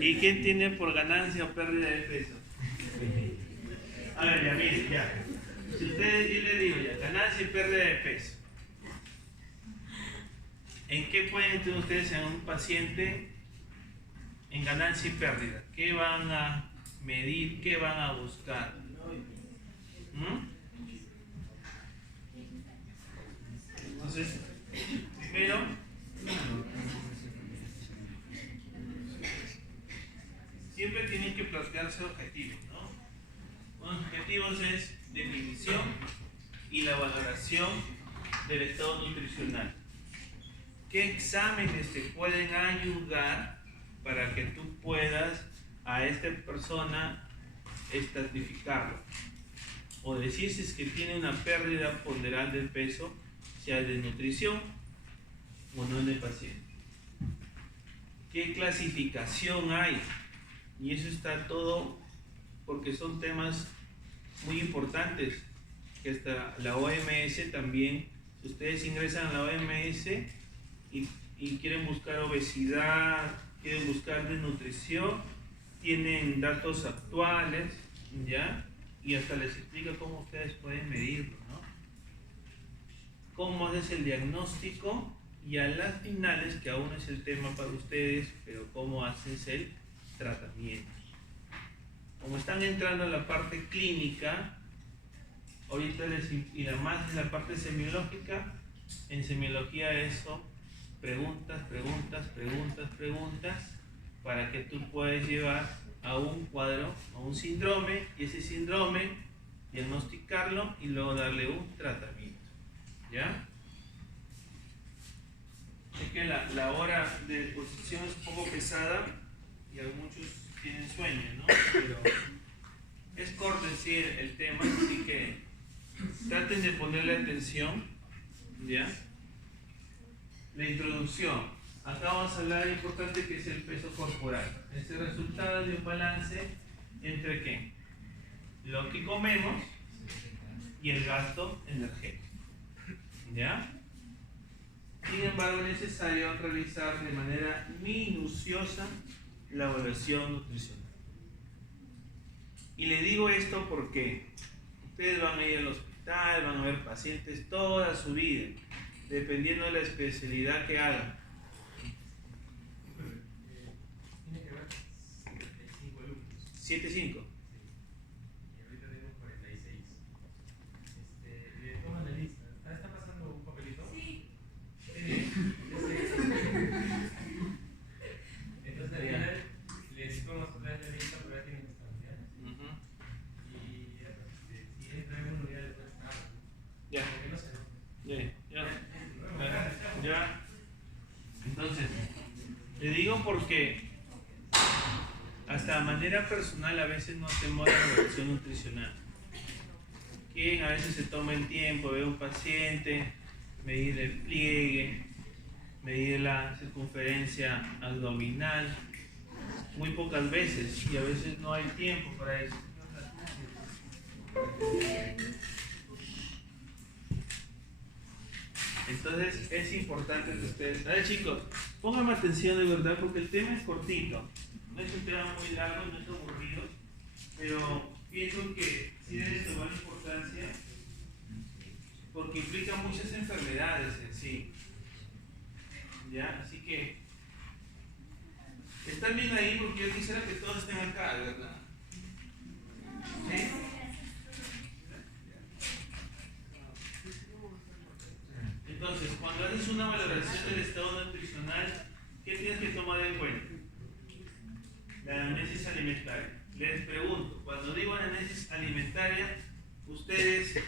¿Y quién tiene por ganancia o pérdida de peso? A ver, ya, miren, ya. Si ustedes, yo les digo ya, ganancia y pérdida de peso. ¿En qué pueden entrar ustedes en un paciente en ganancia y pérdida? ¿Qué van a medir? ¿Qué van a buscar? Entonces, primero, siempre tienen que plantearse objetivos, ¿no? Unos objetivos es definición y la valoración del estado nutricional. ¿Qué exámenes te pueden ayudar para que tú puedas a esta persona estratificarlo? O decir si es que tiene una pérdida ponderal del peso, sea de nutrición o no en el paciente. ¿Qué clasificación hay? Y eso está todo porque son temas muy importantes que hasta la OMS también, si ustedes ingresan a la OMS y quieren buscar obesidad, quieren buscar desnutrición, tienen datos actuales, ¿ya? Y hasta les explica cómo ustedes pueden medirlo, ¿no? Cómo haces el diagnóstico y a las finales, que aún es el tema para ustedes, pero cómo haces el tratamiento. Como están entrando a la parte clínica, ahorita y además en la parte semiológica, en semiología eso, preguntas, para que tú puedas llevar a un cuadro, a un síndrome, y ese síndrome diagnosticarlo y luego darle un tratamiento, ¿ya? Es que la hora de exposición es un poco pesada y a muchos tienen sueño, ¿no? Pero es corto decir el tema, así que traten de ponerle atención, ¿ya? La introducción. Acá vamos a hablar de lo importante que es el peso corporal. Es el resultado de un balance entre ¿qué? Lo que comemos y el gasto energético, ¿ya? Sin embargo, es necesario realizar de manera minuciosa la evaluación nutricional. Y le digo esto porque ustedes van a ir al hospital, van a ver pacientes toda su vida, dependiendo de la especialidad que hagan. Tiene que ver 75 alumnos. 7-5. Y ahorita tenemos 46. Le toman la lista. ¿Está pasando un papelito? Sí. Entonces al final les vamos a traer la lista para que tienen que estar, ¿ya? Y si entra uno ya le puede estar. Ya. Porque no se Ya. Entonces, le digo porque hasta de manera personal a veces no hacemos la evaluación nutricional. Quien a veces se toma el tiempo, ve a un paciente, medir el pliegue, medir la circunferencia abdominal, muy pocas veces, y a veces no hay tiempo para eso. Entonces es importante que ustedes... A ver, chicos, pónganme atención de verdad porque el tema es cortito. No es un tema muy largo, no es aburrido, pero pienso que sí debe tomar importancia porque implica muchas enfermedades en sí. ¿Ya? Así que están bien ahí porque yo quisiera que todos estén acá, ¿verdad? ¿Sí? Entonces, cuando haces una valoración del estado nutricional, ¿qué tienes que tomar en cuenta? La anamnesis alimentaria. Les pregunto, cuando digo anamnesis alimentaria, ustedes,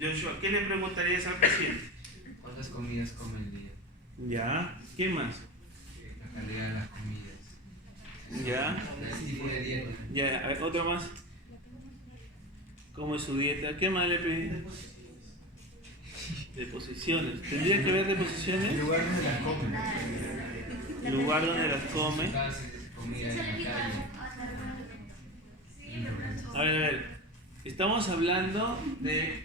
Joshua, ¿qué le preguntarías al paciente? ¿Cuántas comidas come el día? Ya, ¿qué más? La calidad de las comidas. Ya, El tipo de dieta. ya, a ver, otro más. ¿Cómo es su dieta? ¿Qué más le pedí? Deposiciones. ¿Tendría que ver deposiciones? El lugar donde las come. El lugar donde las come. Comida en la calle. A ver. Estamos hablando de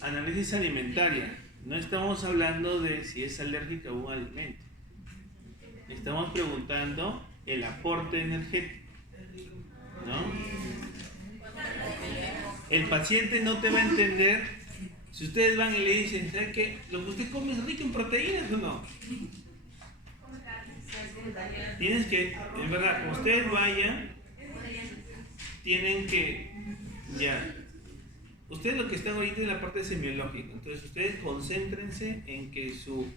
análisis alimentaria. No estamos hablando de si es alérgica a un alimento. Estamos preguntando el aporte energético, ¿no? El paciente no te va a entender si ustedes van y le dicen, ¿sabe qué? ¿Lo que usted come es rico en proteínas o no? Tienes que, en verdad, como ustedes vayan, tienen que, ya, ustedes lo que están ahorita en la parte semiológica, entonces ustedes concéntrense en que su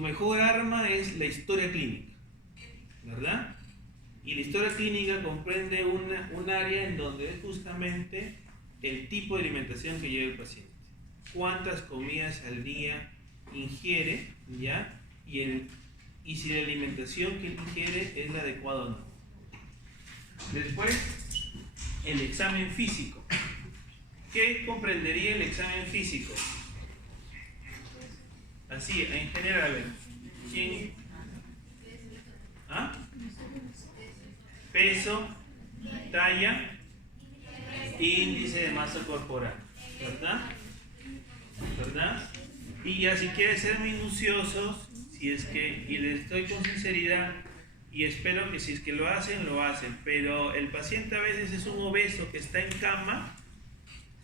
mejor arma es la historia clínica, ¿verdad? Y la historia clínica comprende un área en donde es justamente el tipo de alimentación que lleva el paciente, cuántas comidas al día ingiere, ¿ya? Y si la alimentación que ingiere es la adecuada o no. Después, el examen físico. ¿Qué comprendería el examen físico? Así, en general, a ver. ¿Quién? ¿Ah? Peso, talla, índice de masa corporal, ¿verdad? ¿Verdad? Y ya si quieren ser minuciosos, si es que, y les estoy con sinceridad, y espero que si es que lo hacen, pero el paciente a veces es un obeso que está en cama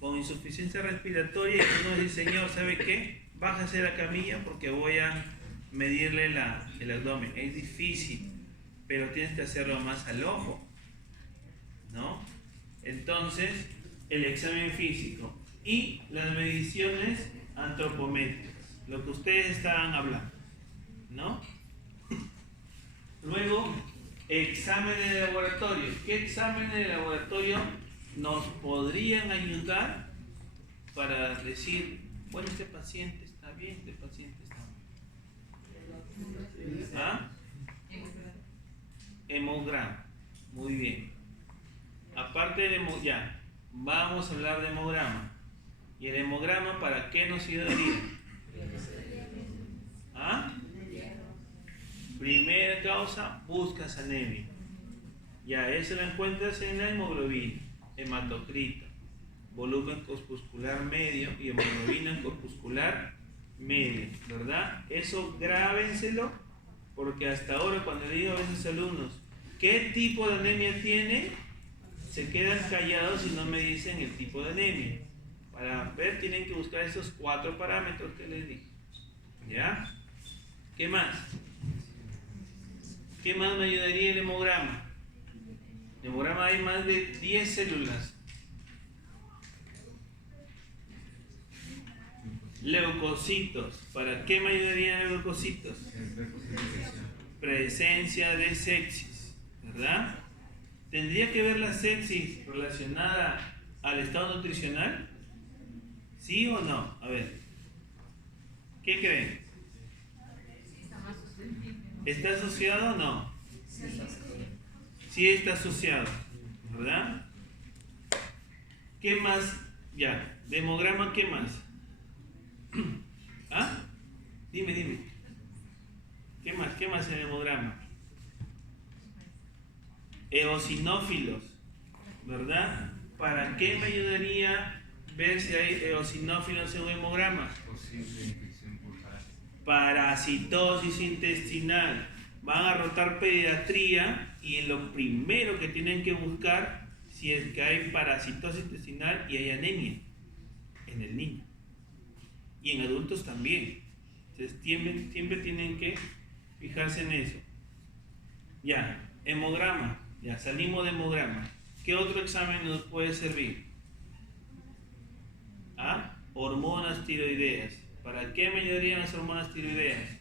con insuficiencia respiratoria y uno dice, señor, ¿sabe qué? Bájase la camilla porque voy a medirle el abdomen. Es difícil, pero tienes que hacerlo más al ojo, ¿no? Entonces, el examen físico y las mediciones antropométricas, lo que ustedes estaban hablando, ¿no? Luego, exámenes de laboratorio. ¿Qué exámenes de laboratorio nos podrían ayudar para decir, bueno, este paciente está bien, este paciente está mal? ¿Ah? Hemograma. Muy bien. Aparte del hemograma, ya, vamos a hablar de hemograma. ¿Y el hemograma para qué nos ayudaría? ¿Ah? Primera causa, buscas anemia. Ya, eso lo encuentras en la hemoglobina, hematocrita, volumen corpuscular medio y hemoglobina corpuscular media, ¿verdad? Eso grábenselo, porque hasta ahora cuando le digo a veces alumnos, ¿qué tipo de anemia tiene? Se quedan callados y no me dicen el tipo de anemia. Para ver tienen que buscar esos 4 parámetros que les dije. ¿Ya? ¿Qué más? ¿Qué más me ayudaría el hemograma? En el hemograma hay más de 10 células. Leucocitos. ¿Para qué me ayudarían los leucocitos? Presencia de sepsis, ¿verdad? ¿Tendría que ver la sepsis relacionada al estado nutricional? ¿Sí o no? A ver. ¿Qué creen? ¿Está asociado o no? Sí está asociado, ¿verdad? ¿Qué más? Ya, de hemograma, ¿qué más? ¿Ah? Dime. ¿Qué más en el hemograma? Eosinófilos, ¿verdad? ¿Para qué me ayudaría ver si hay eosinófilos en un hemograma? Posible infección por parasitosis intestinal. Van a rotar pediatría y lo primero que tienen que buscar si es que hay parasitosis intestinal y hay anemia en el niño y en adultos también. Entonces siempre tienen que fijarse en eso. Ya, hemograma, ya salimos de hemograma. ¿Qué otro examen nos puede servir? ¿Ah? Hormonas tiroideas. ¿Para qué me ayudarían las hormonas tiroideas?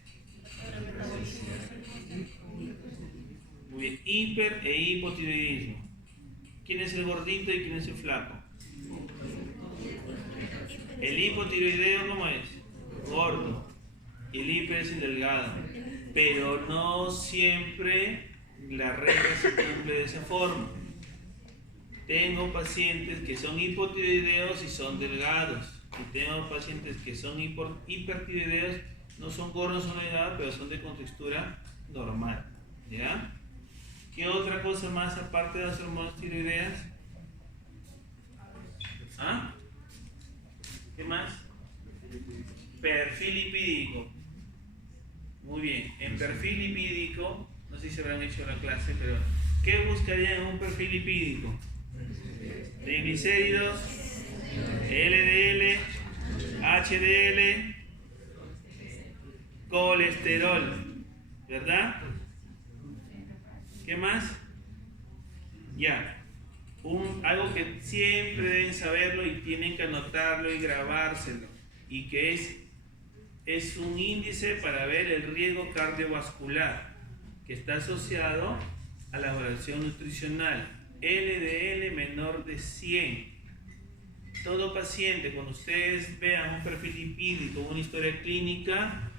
Muy bien. Hiper e hipotiroidismo. ¿Quién es el gordito y quién es el flaco? El hipotiroideo, ¿cómo es? Gordo. Y el hiper es el delgado. Pero no siempre la regla se cumple de esa forma. Tengo pacientes que son hipotiroideos y son delgados. Y tengo pacientes que son hipertiroideos, no son gordos, son delgados, pero son de contextura normal. ¿Ya? ¿Qué otra cosa más aparte de las hormonas tiroideas? ¿Ah? ¿Qué más? Perfil lipídico. Muy bien. En perfil lipídico No sé si habrán hecho la clase, pero ¿qué buscarían en un perfil lipídico? Triglicéridos, LDL, HDL, colesterol, ¿verdad? ¿Qué más? Ya. Algo que siempre deben saberlo y tienen que anotarlo y grabárselo, y que es un índice para ver el riesgo cardiovascular que está asociado a la evaluación nutricional. LDL menor de 100. Todo paciente, cuando ustedes vean un perfil lipídico, una historia clínica,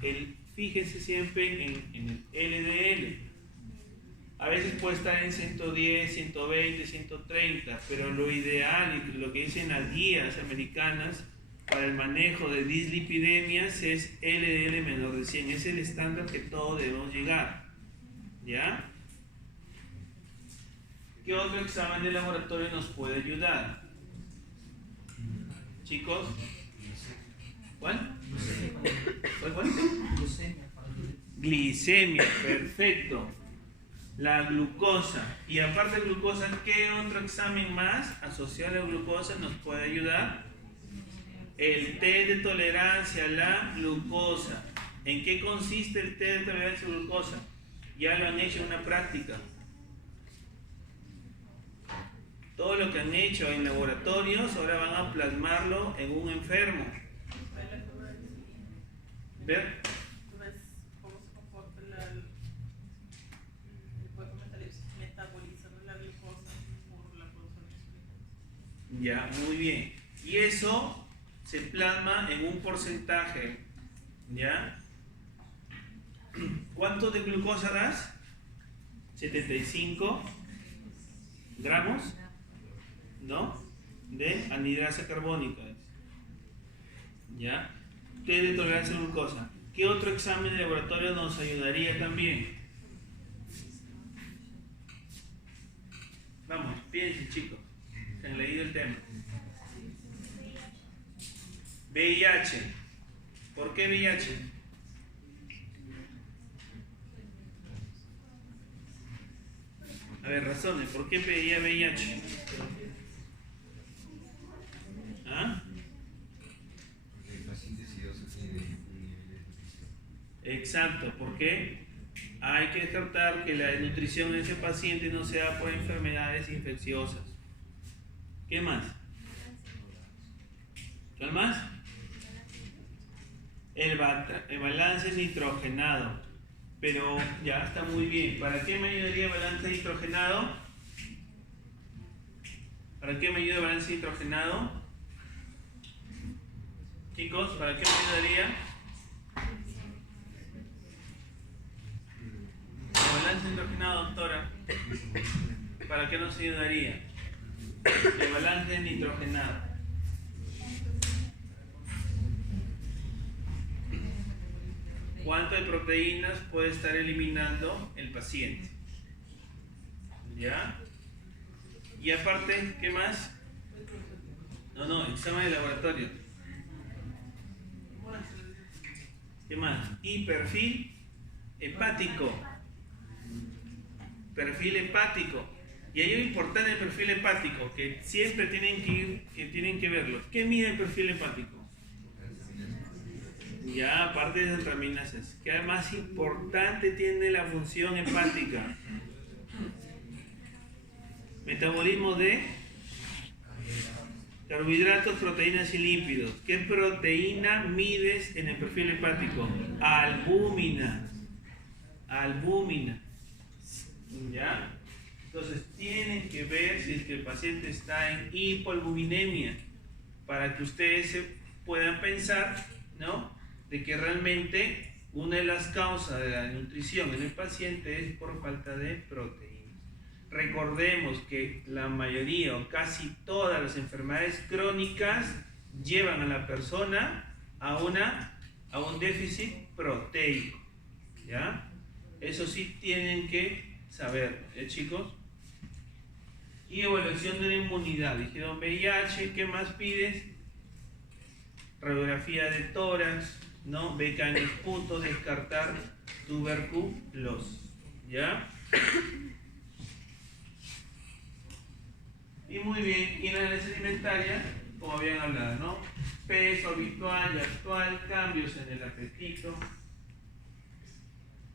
fíjense siempre en el LDL. A veces puede estar en 110, 120, 130, pero lo ideal y lo que dicen las guías americanas para el manejo de dislipidemias es LDL menor de 100. Es el estándar que todos debemos llegar. ¿Ya? ¿Qué otro examen de laboratorio nos puede ayudar? Chicos, ¿cuál? ¿Cuál? Glicemia, perfecto. La glucosa. Y aparte de glucosa, ¿qué otro examen más asociado a la glucosa nos puede ayudar? El test de tolerancia a la glucosa. ¿En qué consiste el test de tolerancia a la glucosa? Ya lo han hecho en una práctica. Todo lo que han hecho en laboratorios ahora van a plasmarlo en un enfermo. ¿Ver? ¿Cómo se comporta el cuerpo metabolizando la glucosa por la producción de insulina? Ya, muy bien. Y eso se plasma en un porcentaje. ¿Ya? ¿Cuánto de glucosa das? 75 gramos, ¿no? De anhidrasa carbónica. ¿Ya? Test de tolerancia a la glucosa. ¿Qué otro examen de laboratorio nos ayudaría también? Vamos, piensen, chicos, que han leído el tema. VIH. ¿Por qué VIH? A ver, razones. ¿Por qué pedía VIH? ¿Ah? Porque el paciente sidoso tiene un nivel de nutrición. Exacto, porque hay que descartar que la nutrición en ese paciente no sea por enfermedades infecciosas. ¿Qué más? ¿Cuál más? El balance nitrogenado. Pero ya está muy bien. ¿Para qué me ayudaría el balance nitrogenado? ¿Para qué me ayuda el balance nitrogenado? Chicos, ¿para qué me ayudaría? El balance nitrogenado, doctora. ¿Para qué nos ayudaría? El balance nitrogenado. ¿Cuánto de proteínas puede estar eliminando el paciente? ¿Ya? Y aparte, ¿qué más? No, examen de laboratorio. ¿Qué más? Y perfil hepático. Perfil hepático. Y hay algo importante del perfil hepático que siempre tienen que verlo. ¿Qué mide el perfil hepático? Ya, aparte de las transaminasas, ¿qué más importante tiene la función hepática? Metabolismo de carbohidratos, proteínas y lípidos. ¿Qué proteína mides en el perfil hepático? Albúmina. Albúmina. ¿Ya? Entonces tienen que ver si es que el paciente está en hipoalbuminemia para que ustedes se puedan pensar, ¿no?, de que realmente una de las causas de la nutrición en el paciente es por falta de proteínas. Recordemos que la mayoría o casi todas las enfermedades crónicas llevan a la persona a un déficit proteico. ¿Ya? Eso sí tienen que saber, chicos. Y evaluación de la inmunidad. Dijeron VIH, ¿qué más pides? Radiografía de tórax, ¿no? Beca en esputo, descartar tuberculosis. ¿Ya? Y muy bien, y la necesidad alimentaria, como habían hablado, ¿no? Peso habitual y actual, cambios en el apetito,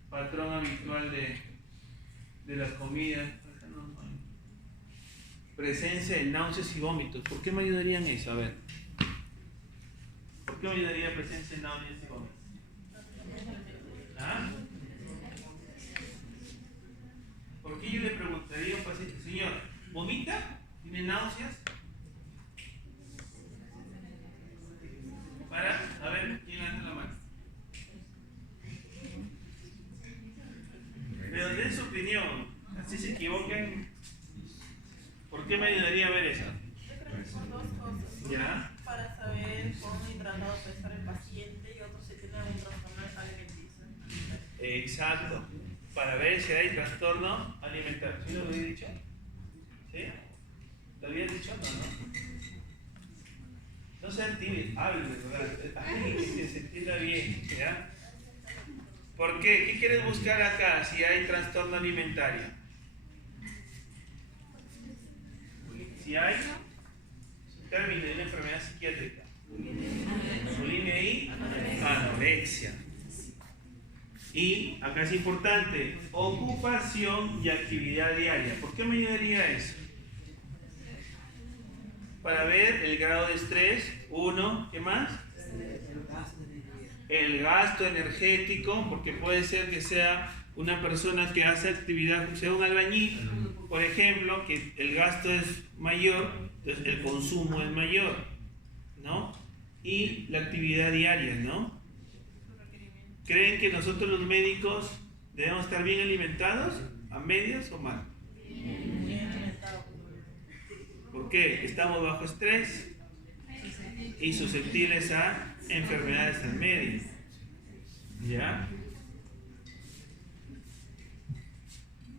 patrón habitual de las comidas, presencia de náuseas y vómitos. ¿Por qué me ayudarían eso? A ver. ¿Por qué me ayudaría presencia de náuseas y vómitos? ¿Ah? ¿Por qué yo le preguntaría a un paciente, señor, ¿vomita? ¿Tiene náuseas? A ver, ¿quién levanta la mano? Pero den su opinión, así se equivocan. ¿Por qué me ayudaría a ver eso? Yo creo que son dos cosas. ¿Ya? Para saber cuán hidratado puede estar el paciente y otro si tiene algún trastorno alimenticio. Exacto. Para ver si hay trastorno alimentario. ¿Sí lo había dicho? ¿Sí? ¿Lo había dicho? No. No sean tímidos, hablen, ¿verdad? Alguien que se entienda bien, ¿ya? ¿Por qué? ¿Qué quieres buscar acá si hay trastorno alimentario? Si hay término de una enfermedad psiquiátrica, bulimia y anorexia. Y acá es importante, ocupación y actividad diaria. ¿Por qué me ayudaría eso? Para ver el grado de estrés, uno, ¿qué más? El gasto energético, porque puede ser que sea una persona que hace actividad, sea un albañil, por ejemplo, que el gasto es mayor, entonces el consumo es mayor, ¿no? Y la actividad diaria, ¿no? ¿Creen que nosotros los médicos debemos estar bien alimentados, a medias o mal? Bien alimentado. ¿Por qué? Estamos bajo estrés y susceptibles a enfermedades al medio. ¿Ya?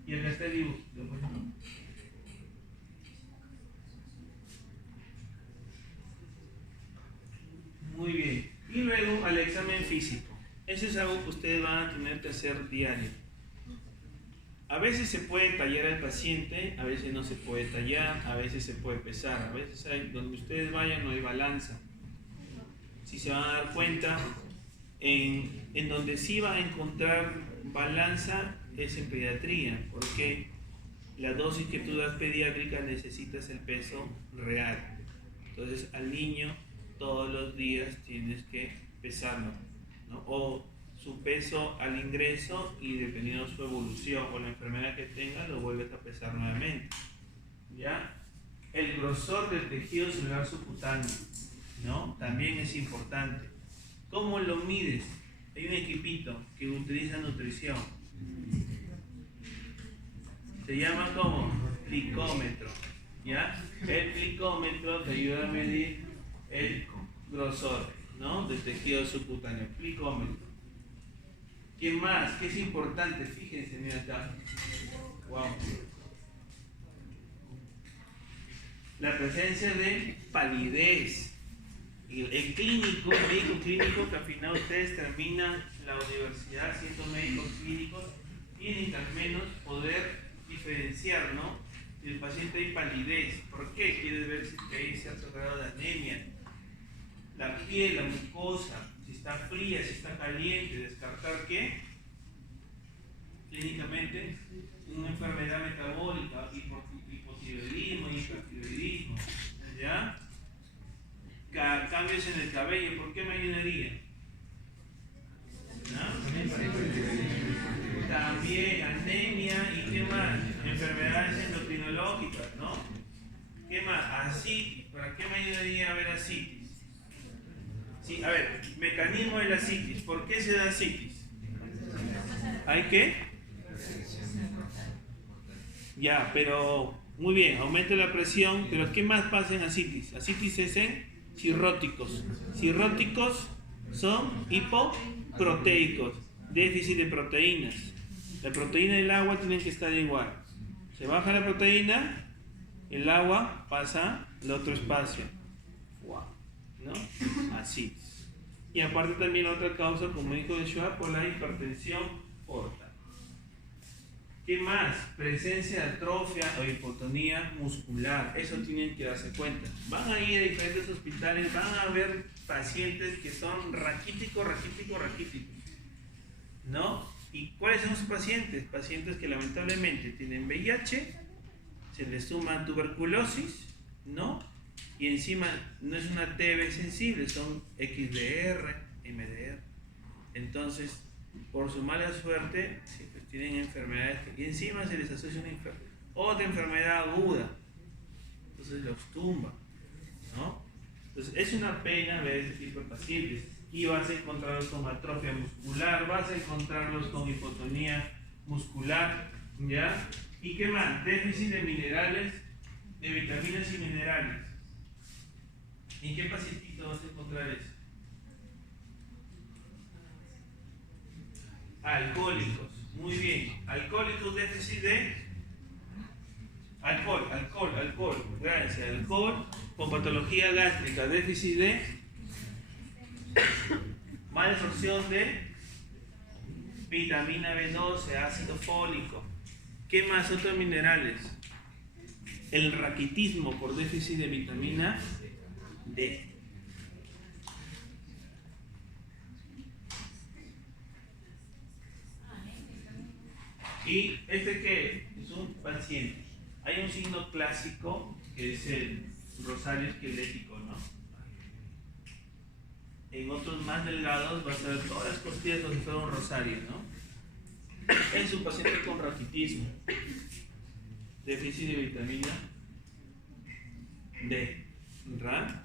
Y acá está el dibujo. Muy bien. Y luego al examen físico. Eso es algo que ustedes van a tener que hacer diario. A veces se puede tallar al paciente, a veces no se puede tallar, a veces se puede pesar, a veces donde ustedes vayan no hay balanza. Si se van a dar cuenta, en donde sí van a encontrar balanza es en pediatría, porque la dosis que tú das pediátrica necesitas el peso real. Entonces al niño todos los días tienes que pesarlo, ¿no? O su peso al ingreso y dependiendo de su evolución o la enfermedad que tenga, lo vuelves a pesar nuevamente. ¿Ya? El grosor del tejido celular subcutáneo, ¿no? También es importante. ¿Cómo lo mides? Hay un equipito que utiliza nutrición. Se llama como plicómetro. ¿Ya? El plicómetro te ayuda a medir el grosor, ¿no? Del tejido subcutáneo. Plicómetro. ¿Qué más? ¿Qué es importante? Fíjense, mira acá. Wow. La presencia de palidez. El clínico, el médico clínico, que al final ustedes terminan la universidad siendo médicos clínicos, tienen que al menos poder diferenciar, ¿no? Si el paciente hay palidez. ¿Por qué? Quiere ver si hay cierto grado de anemia. La piel, la mucosa, si está fría, si está caliente, descartar qué, clínicamente, una enfermedad metabólica, hipotiroidismo, hipertiroidismo, ¿ya? Cambios en el cabello, ¿por qué me ayudaría? ¿No? También anemia y qué más, enfermedades endocrinológicas, ¿no? ¿Qué más? Asitis, ¿para qué me ayudaría a ver asitis? Sí, a ver, mecanismo de la asitis. ¿Por qué se da asitis? ¿Hay qué? Ya, pero muy bien, aumenta la presión, pero ¿qué más pasa en asitis? Asitis es en cirróticos. Cirróticos son hipoproteicos, déficit de proteínas. La proteína y el agua tienen que estar igual. Se baja la proteína, el agua pasa al otro espacio. ¿No? Así. Y aparte también la otra causa, como dijo de Schwab, por la hipertensión portal. ¿Qué más? Presencia de atrofia o hipotonía muscular. Eso tienen que darse cuenta. Van a ir a diferentes hospitales, van a ver pacientes que son raquíticos, ¿no? ¿Y cuáles son esos pacientes? Pacientes que lamentablemente tienen VIH, se les suma tuberculosis, ¿no? Y encima no es una TB sensible, son XDR, MDR. Entonces, por su mala suerte, sí, pues tienen enfermedades y encima se les asocia otra enfermedad aguda. Entonces los tumba, ¿no? Entonces es una pena ver este tipo de pacientes. Y vas a encontrarlos con atrofia muscular, vas a encontrarlos con hipotonía muscular, ¿ya? ¿Y qué más? Déficit de minerales, de vitaminas y minerales. ¿En qué pacientito vas a encontrar eso? Alcohólicos, muy bien. Alcohólicos, déficit de alcohol, gracias. Alcohol con patología gástrica, déficit de mala absorción de vitamina B12, ácido fólico. ¿Qué más? Otros minerales. El raquitismo por déficit de vitamina D. ¿Y este qué? Es un paciente. Hay un signo clásico que es el rosario esquelético, ¿no? En otros más delgados vas a ver todas las costillas donde fuera un rosario, ¿no? Es un paciente con raquitismo, déficit de vitamina D. ¿Verdad?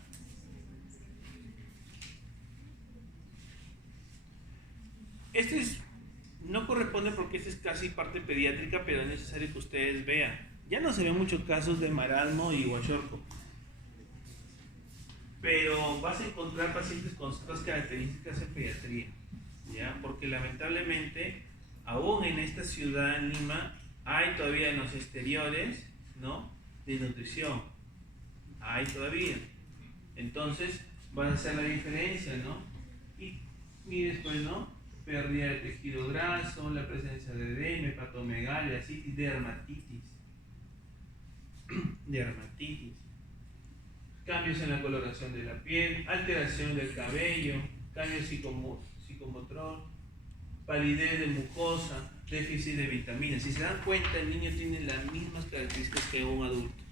No corresponde porque este es casi parte pediátrica, pero es necesario que ustedes vean. Ya no se ven muchos casos de marasmo y guachorco, pero vas a encontrar pacientes con ciertas características en pediatría, ¿ya? Porque lamentablemente, aún en esta ciudad, en Lima, hay todavía en los exteriores, ¿no?, de nutrición. Hay todavía. Entonces, vas a hacer la diferencia, ¿no? Y después, ¿no?, pérdida de tejido graso, la presencia de edema, hepatomegalia, ascitis, dermatitis. Cambios en la coloración de la piel, alteración del cabello, cambio psicomotor, palidez de mucosa, déficit de vitaminas. Si se dan cuenta, el niño tiene las mismas características que un adulto,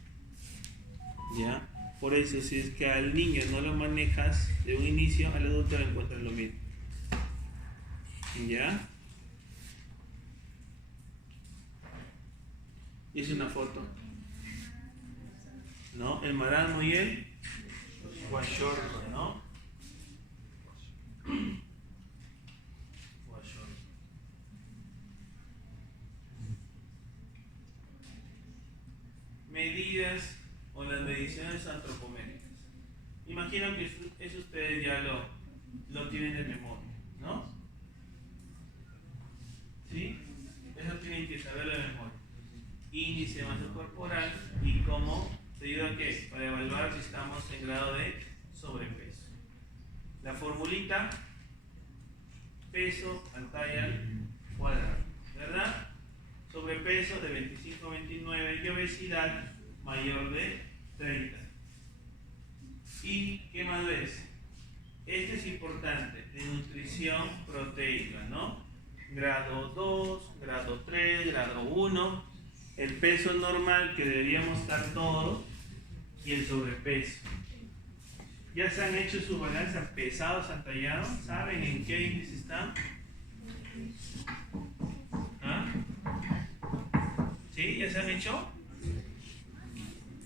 ¿ya? Por eso, si es que al niño no lo manejas de un inicio, al adulto le encuentras lo mismo, ¿ya? Y es una foto, ¿no? El marasmo y el guachorco, ¿no? Guachorco. Medidas o las mediciones antropométricas. Imagino que eso ustedes ya lo tienen de memoria, ¿no? ¿Sí? Eso tienen que saberlo de memoria. Índice de masa corporal y cómo te ayuda a qué, para evaluar si estamos en grado de sobrepeso. La formulita: peso al talla al cuadrado, ¿verdad? Sobrepeso de 25 a 29 y obesidad mayor de 30. ¿Y qué más ves? Este es importante, de nutrición proteica, ¿no? Grado 2, grado 3, grado 1, el peso normal que deberíamos estar todos y el sobrepeso. ¿Ya se han hecho su balanza pesados al tallado? ¿Saben en qué índice están? ¿Ah? ¿Sí? ¿Ya se han hecho?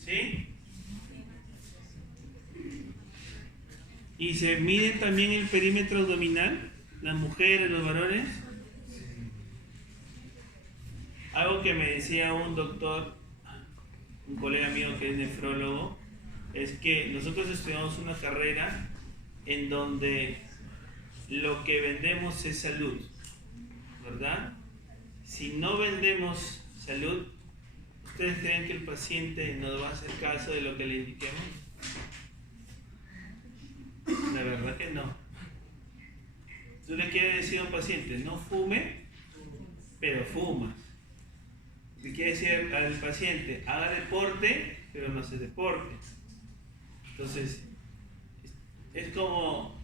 ¿Sí? ¿Y se mide también el perímetro abdominal? ¿Las mujeres, los varones? Algo que me decía un doctor, un colega mío que es nefrólogo, es que nosotros estudiamos una carrera en donde lo que vendemos es salud, ¿verdad? Si no vendemos salud, ¿ustedes creen que el paciente nos va a hacer caso de lo que le indiquemos? La verdad que no. Tú le quieres decir a un paciente: no fume, pero fumas. Le quiere decir al paciente, haga deporte, pero no hace deporte. Entonces, es como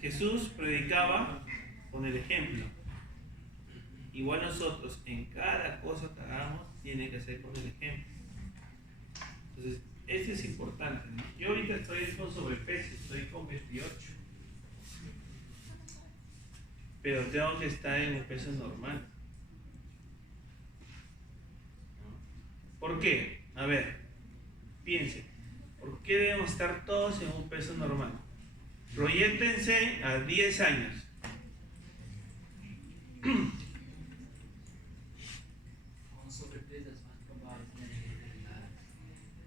Jesús predicaba con el ejemplo. Igual nosotros, en cada cosa que hagamos, tiene que ser con el ejemplo. Entonces, esto es importante, ¿no? Yo ahorita estoy con sobrepeso, estoy con 28. Pero tengo que estar en un peso normal. ¿Por qué? A ver, piensen. ¿Por qué debemos estar todos en un peso normal? Proyéctense a 10 años. Con sobrepeso es más probable tener enfermedad.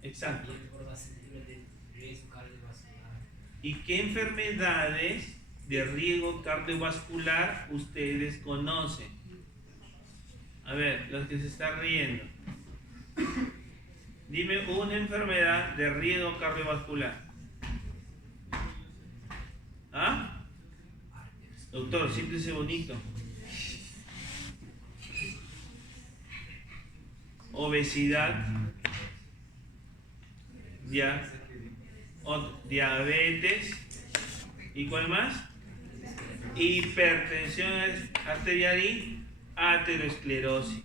Exacto. Y por la sensibilidad de riesgo cardiovascular. ¿Y qué enfermedades de riesgo cardiovascular ustedes conocen? A ver, los que se están riendo. Dime una enfermedad de riesgo cardiovascular. ¿Ah? Doctor, siéntese bonito. Obesidad. Ya. Diabetes. ¿Y cuál más? Hipertensión arterial y aterosclerosis.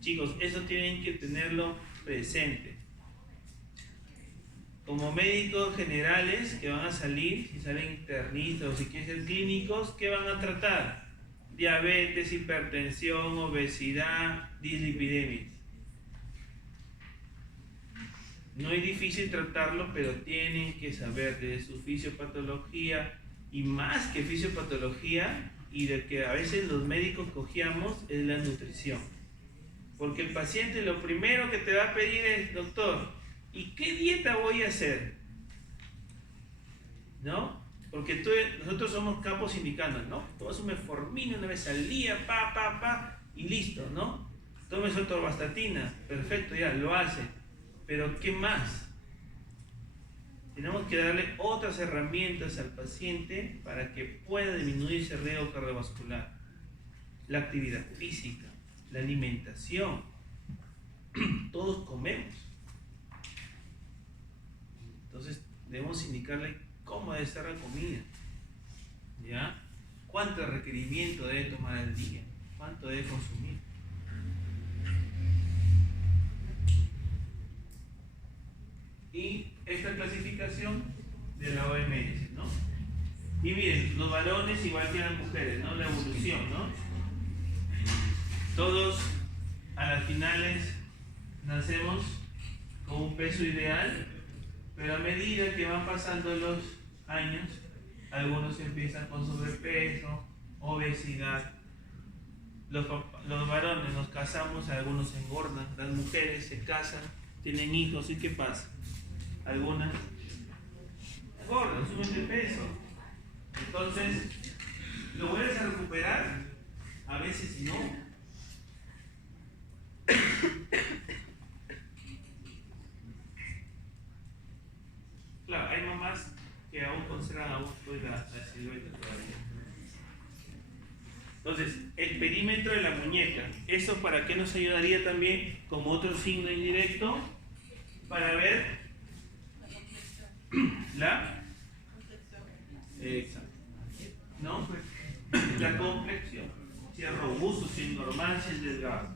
Chicos, eso tienen que tenerlo presente. Como médicos generales que van a salir, si salen internistas o si quieren ser clínicos, ¿qué van a tratar? Diabetes, hipertensión, obesidad, dislipidemias. No es difícil tratarlo, pero tienen que saber de su fisiopatología y más que fisiopatología y de que a veces los médicos cogíamos es la nutrición. Porque el paciente lo primero que te va a pedir es, doctor, ¿y qué dieta voy a hacer? ¿No? Porque nosotros somos capos indicando, ¿no? Tomas un metformina una vez al día, y listo, ¿no? Tomes atorvastatina, perfecto, ya, lo hace. Pero ¿qué más? Tenemos que darle otras herramientas al paciente para que pueda disminuir ese riesgo cardiovascular. La actividad física, la alimentación. Todos comemos. Entonces debemos indicarle cómo debe estar la comida. ¿Ya? ¿Cuánto requerimiento debe tomar al día? ¿Cuánto debe consumir? Y esta clasificación de la OMS, ¿no? Y miren, los varones igual que las mujeres, ¿no? La evolución, ¿no? Todos a las finales nacemos con un peso ideal, pero a medida que van pasando los años, algunos empiezan con sobrepeso, obesidad. Los varones nos casamos, algunos engordan, las mujeres se casan, tienen hijos, ¿y qué pasa? Algunas engordan, suben de peso. Entonces, ¿lo vuelves a recuperar? A veces no. Claro, hay mamás que aún conservan aún la silueta todavía. Entonces, el perímetro de la muñeca, ¿eso para qué nos ayudaría también como otro signo indirecto? Para ver la exacto, ¿no? La complexión, si es robusto, si es normal, si es delgado.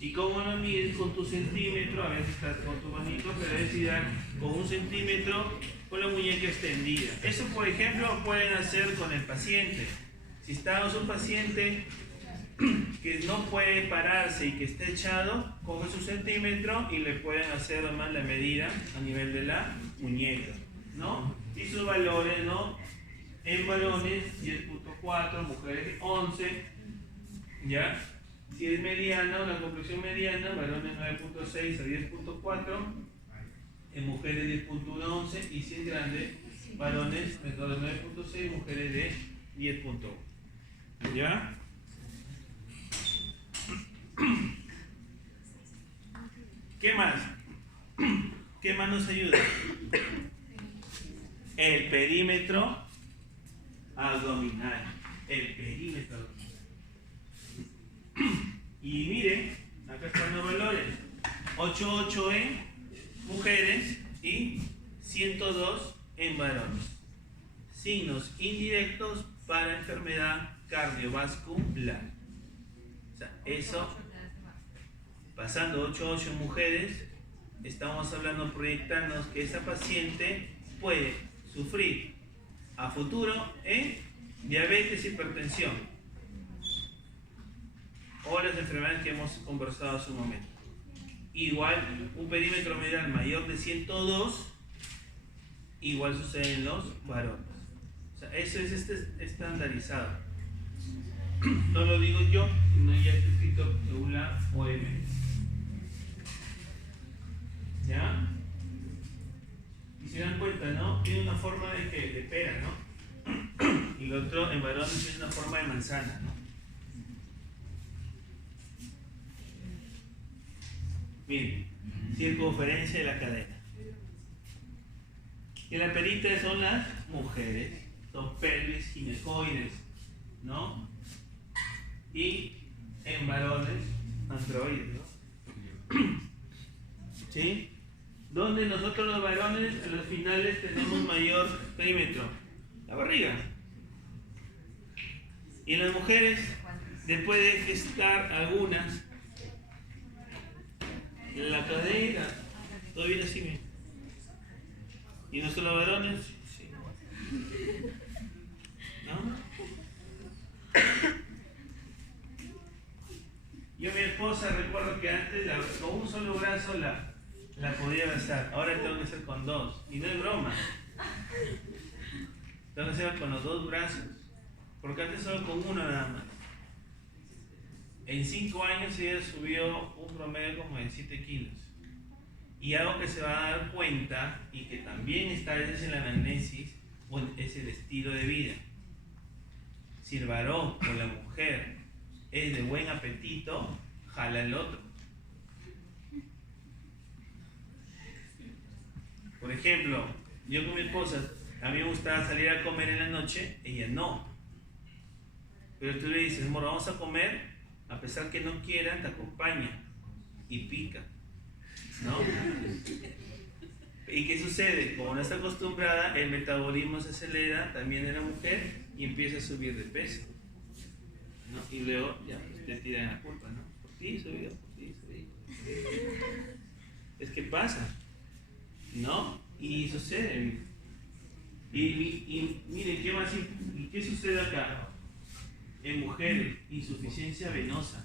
¿Y cómo lo mides? Con tu centímetro, a veces estás con tu manito, pero debes dar con 1 centímetro con la muñeca extendida. Eso, por ejemplo, lo pueden hacer con el paciente. Si estamos un paciente que no puede pararse y que está echado, coge su centímetro y le pueden hacer además la medida a nivel de la muñeca, ¿no? Y sus valores, ¿no? En varones 10.4, mujeres 11, ¿ya? Si es mediano, la complexión mediana, varones 9.6 a 10.4, en mujeres 10.11 y si es grande, varones de 9.6, mujeres de 10.1. ¿Ya? ¿Qué más? ¿Qué más nos ayuda? El perímetro abdominal. El perímetro abdominal. Y miren, acá están los valores. 88 en mujeres y 102 en varones. Signos indirectos para enfermedad cardiovascular. O sea, eso, pasando 88 en mujeres, estamos hablando, proyectándonos que esa paciente puede sufrir a futuro en diabetes, hipertensión o las enfermedades que hemos conversado hace un momento. Igual, un perímetro medial mayor de 102, igual sucede en los varones. O sea, eso es estandarizado. No lo digo yo, sino ya está escrito en la OMS. ¿Ya? Y se dan cuenta, ¿no? Tiene una forma de pera, ¿no? Y el otro en varones tiene una forma de manzana, ¿no? Miren, circunferencia de la cadera. Y la perita son las mujeres, son pelvis ginecoides, ¿no? Y en varones, androides, ¿no? ¿Sí? Donde nosotros los varones a los finales tenemos mayor perímetro, la barriga. Y en las mujeres, después de gestar algunas, la cadera, todo viene así, ¿bien? Y nosotros los varones, sí. ¿No? Yo, mi esposa, recuerdo que antes con un solo brazo la podía besar, ahora tengo que hacer con dos, y no es broma. Tengo que hacer con los dos brazos, porque antes solo con uno nada más. En 5 años ella subió un promedio como de 7 kilos. Y algo que se va a dar cuenta, y que también está a veces en la anamnesis, bueno, es el estilo de vida. Si el varón o la mujer es de buen apetito, jala el otro. Por ejemplo, yo con mi esposa, a mí me gustaba salir a comer en la noche, ella no. Pero tú le dices, amor, vamos a comer, a pesar que no quieran, te acompaña y pica, ¿no? ¿Y qué sucede? Como no está acostumbrada, el metabolismo se acelera también en la mujer y empieza a subir de peso, ¿no? Y luego ya te tiran la culpa, ¿no? Por ti subió, por ti subió. Es que pasa, ¿no? Y sucede. Y miren, ¿qué más? ¿Y qué sucede acá? En mujeres, insuficiencia venosa.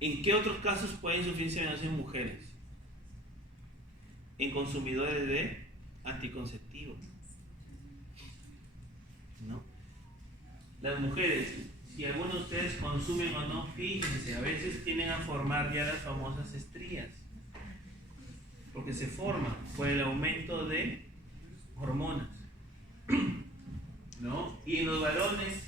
¿En qué otros casos puede insuficiencia venosa en mujeres? En consumidores de anticonceptivos, ¿no? Las mujeres, si algunos de ustedes consumen o no, fíjense, a veces tienden a formar ya las famosas estrías, porque se forman por el aumento de hormonas, ¿no? Y en los varones,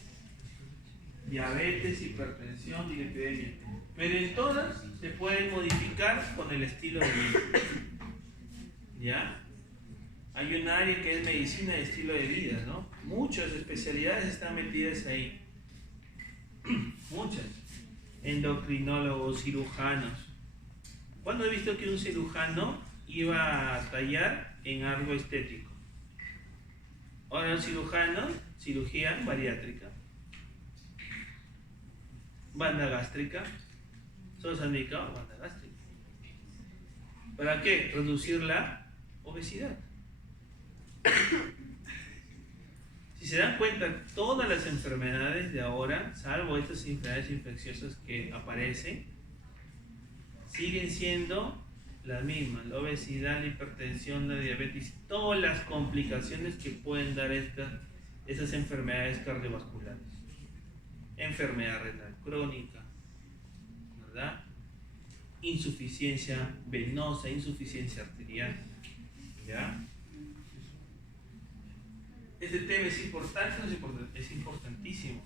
diabetes, hipertensión, dislipidemia. Pero en todas se pueden modificar con el estilo de vida. ¿Ya? Hay un área que es medicina de estilo de vida, ¿no? Muchas especialidades están metidas ahí. Muchas. Endocrinólogos, cirujanos. ¿Cuándo he visto que un cirujano iba a tallar en algo estético? Ahora un cirujano, cirugía bariátrica, banda gástrica, solo se han dedicado a banda gástrica. ¿Para qué? Reducir la obesidad. Si se dan cuenta, todas las enfermedades de ahora, salvo estas enfermedades infecciosas que aparecen, siguen siendo las mismas: la obesidad, la hipertensión, la diabetes, todas las complicaciones que pueden dar esas enfermedades cardiovasculares. Enfermedad renal crónica, ¿verdad? Insuficiencia venosa, insuficiencia arterial, ¿ya? Este tema es importante, ¿no es importante? Es importantísimo.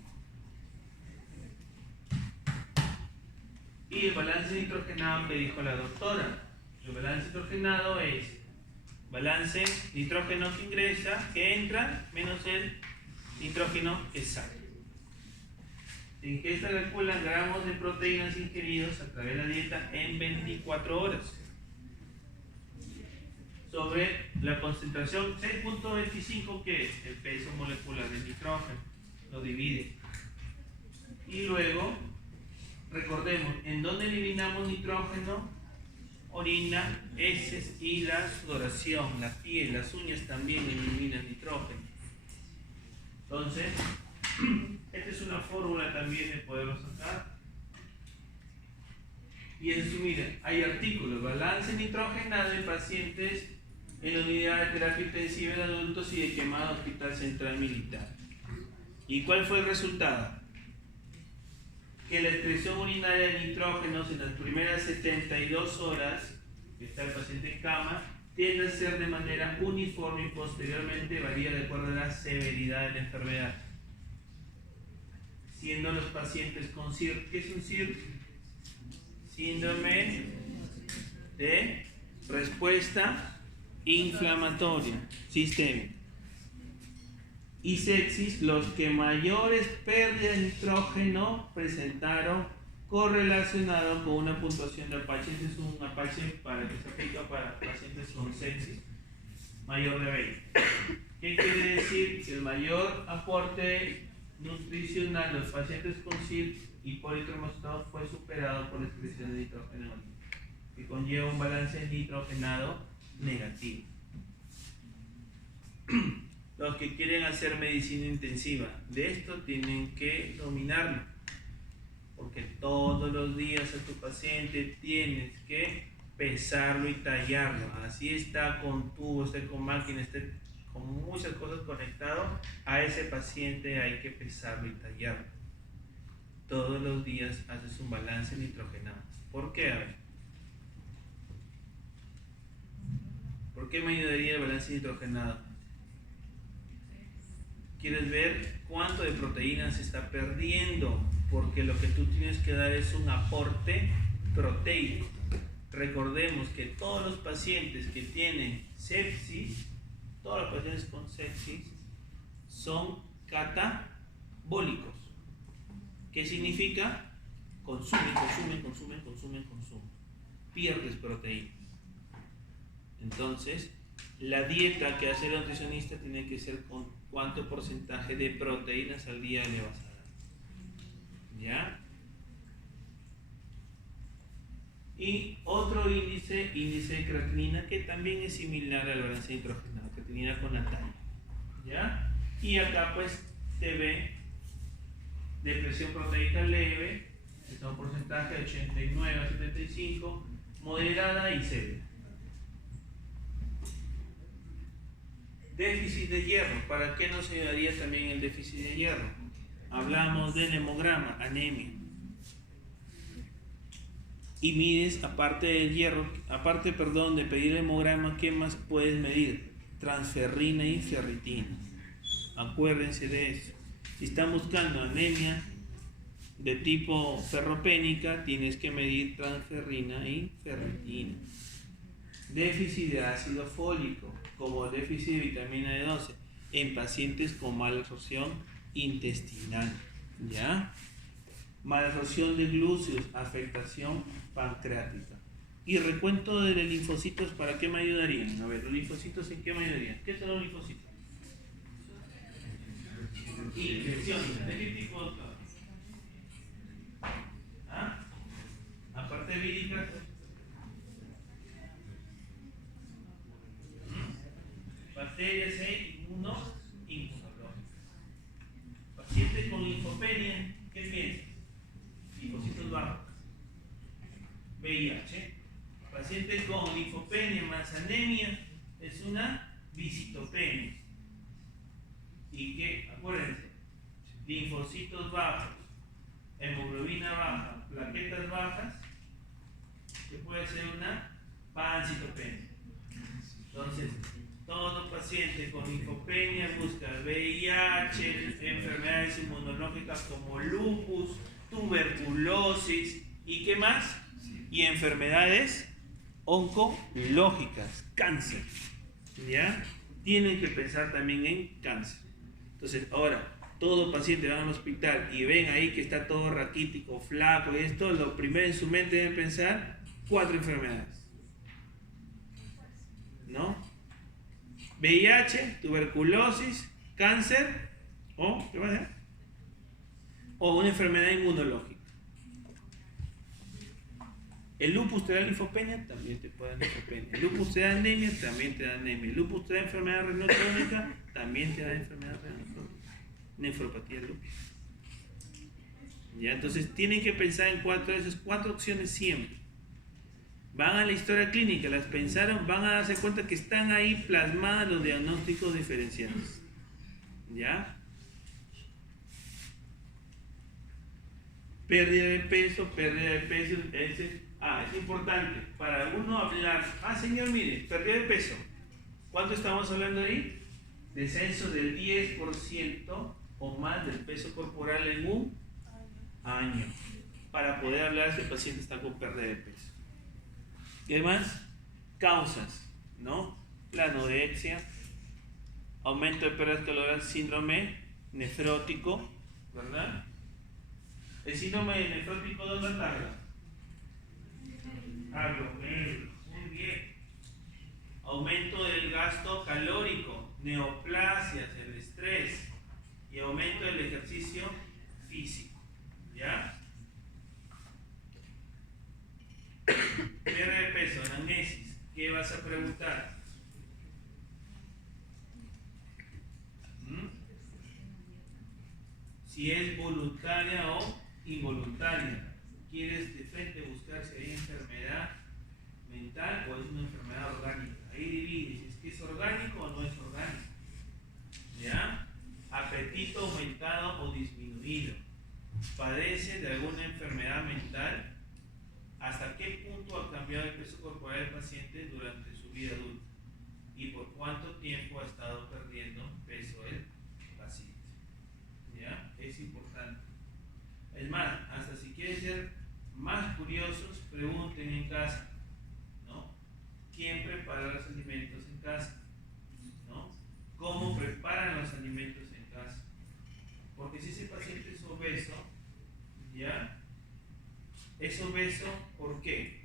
Y el balance nitrogenado que dijo la doctora. El balance nitrogenado es balance nitrógeno que ingresa, que entra, menos el nitrógeno que sale. En ingesta calculan gramos de proteínas ingeridos a través de la dieta en 24 horas. Sobre la concentración 6.25, que es el peso molecular del nitrógeno, lo divide. Y luego, recordemos, ¿en dónde eliminamos nitrógeno? Orina, heces y la sudoración, la piel, las uñas también eliminan nitrógeno. Entonces, esta es una fórmula también de poderlo sacar. Y en su mira, hay artículos, balance nitrogenado en pacientes en la unidad de terapia intensiva de adultos y de quemado Hospital Central Militar. ¿Y cuál fue el resultado? Que la excreción urinaria de nitrógenos en las primeras 72 horas que está el paciente en cama tiende a ser de manera uniforme y posteriormente varía de acuerdo a la severidad de la enfermedad. Siendo los pacientes con SIR, ¿qué es un SIR? Síndrome de respuesta inflamatoria sistémica. Y sepsis, los que mayores pérdidas de nitrógeno presentaron correlacionado con una puntuación de Apache. Este es un Apache para que se aplica para pacientes con sepsis mayor de 20. ¿Qué quiere decir? Que el mayor aporte nutricional de los pacientes con SIR y politromostado fue superado por la excreción de nitrógeno, que conlleva un balance nitrogenado negativo. Los que quieren hacer medicina intensiva de esto tienen que dominarlo, porque todos los días a tu paciente tienes que pesarlo y tallarlo. Así está con tubo, esté con máquina, esté con muchas cosas conectadas, a ese paciente hay que pesarlo y tallarlo. Todos los días haces un balance nitrogenado. ¿Por qué? A ver. ¿Por qué me ayudaría el balance nitrogenado? ¿Quieres ver cuánto de proteínas se está perdiendo? Porque lo que tú tienes que dar es un aporte proteico. Recordemos que todos los pacientes que tienen sepsis, todos los pacientes con sepsis son catabólicos. ¿Qué significa? Consumen. Pierdes proteínas. Entonces, la dieta que hace el nutricionista tiene que ser con cuánto porcentaje de proteínas al día le vas a dar. ¿Ya? Y otro índice de creatinina, que también es similar al balance nitrogenado, creatinina con la talla. ¿Ya? Y acá pues te ve depresión proteica leve, que es un porcentaje de 89 a 75, moderada y severa. Déficit de hierro. ¿Para qué nos ayudaría también el déficit de hierro? Hablamos del hemograma, anemia. Y mides, aparte del hierro, de pedir el hemograma, ¿qué más puedes medir? Transferrina y ferritina. Acuérdense de eso. Si están buscando anemia de tipo ferropénica, tienes que medir transferrina y ferritina. Déficit de ácido fólico, como déficit de vitamina D12, en pacientes con mala absorción intestinal. ¿Ya? Malabsorción de glúcidos, afectación pancreática. Y recuento de los linfocitos, ¿para qué me ayudarían? A ver, ¿los linfocitos en qué me ayudarían? ¿Qué son los linfocitos? Infecciones. ¿De qué tipo, doctor? ¿Ah? Aparte de víricas. Bacterias e inmunológicas. Pacientes con linfopenia, ¿qué piensas? Linfocitos bajos. VIH. Paciente con linfopenia más anemia es una visitopenia. Y que, acuérdense, linfocitos bajos, hemoglobina baja, plaquetas bajas, que puede ser una pancitopenia. Entonces, todo paciente con linfopenia busca VIH, enfermedades inmunológicas como lupus, tuberculosis y ¿qué más? Y enfermedades oncológicas, cáncer. ¿Ya? Tienen que pensar también en cáncer. Entonces, ahora, todo paciente va al hospital y ven ahí que está todo raquítico, flaco y esto, lo primero en su mente deben pensar 4 enfermedades. ¿No? VIH, tuberculosis, cáncer o, ¿qué va a ser? O una enfermedad inmunológica. El lupus te da linfopenia, también te puede dar linfopenia. El lupus te da anemia, también te da anemia. El lupus te da enfermedad renal crónica, también te da enfermedad renal crónica. Nefropatía del lupus. Ya, entonces tienen que pensar en esas 4 opciones siempre. Van a la historia clínica, las pensaron, van a darse cuenta que están ahí plasmados los diagnósticos diferenciales. ¿Ya? Pérdida de peso, es importante para uno hablar. Señor, mire, pérdida de peso. ¿Cuánto estamos hablando ahí? Descenso del 10% o más del peso corporal en un año. Para poder hablar si el paciente está con pérdida de peso. Y además, causas, ¿no? La anorexia, aumento de pérdida calórica, síndrome nefrótico, ¿verdad? El síndrome nefrótico, ¿dónde ataca? Muy bien. Aumento del gasto calórico, neoplasias, el estrés y aumento del ejercicio físico. ¿Ya? Pérdida de peso, anamnesis. ¿Qué vas a preguntar? Si es voluntaria o involuntaria. ¿Quieres de frente buscar si hay enfermedad mental o es una enfermedad orgánica? Ahí divides, ¿es que es orgánico o no es orgánico? ¿Ya? Apetito aumentado o disminuido. ¿Padece de alguna enfermedad mental? ¿Hasta qué punto ha cambiado el peso corporal del paciente durante su vida adulta? ¿Y por cuánto tiempo ha estado perdiendo peso el paciente? ¿Ya? Es importante. Es más, hasta si quieren ser más curiosos, pregunten en casa, ¿no? ¿Quién prepara los alimentos en casa? ¿No? ¿Cómo preparan los alimentos en casa? Porque si ese paciente es obeso, ¿ya? ¿Es obeso por qué?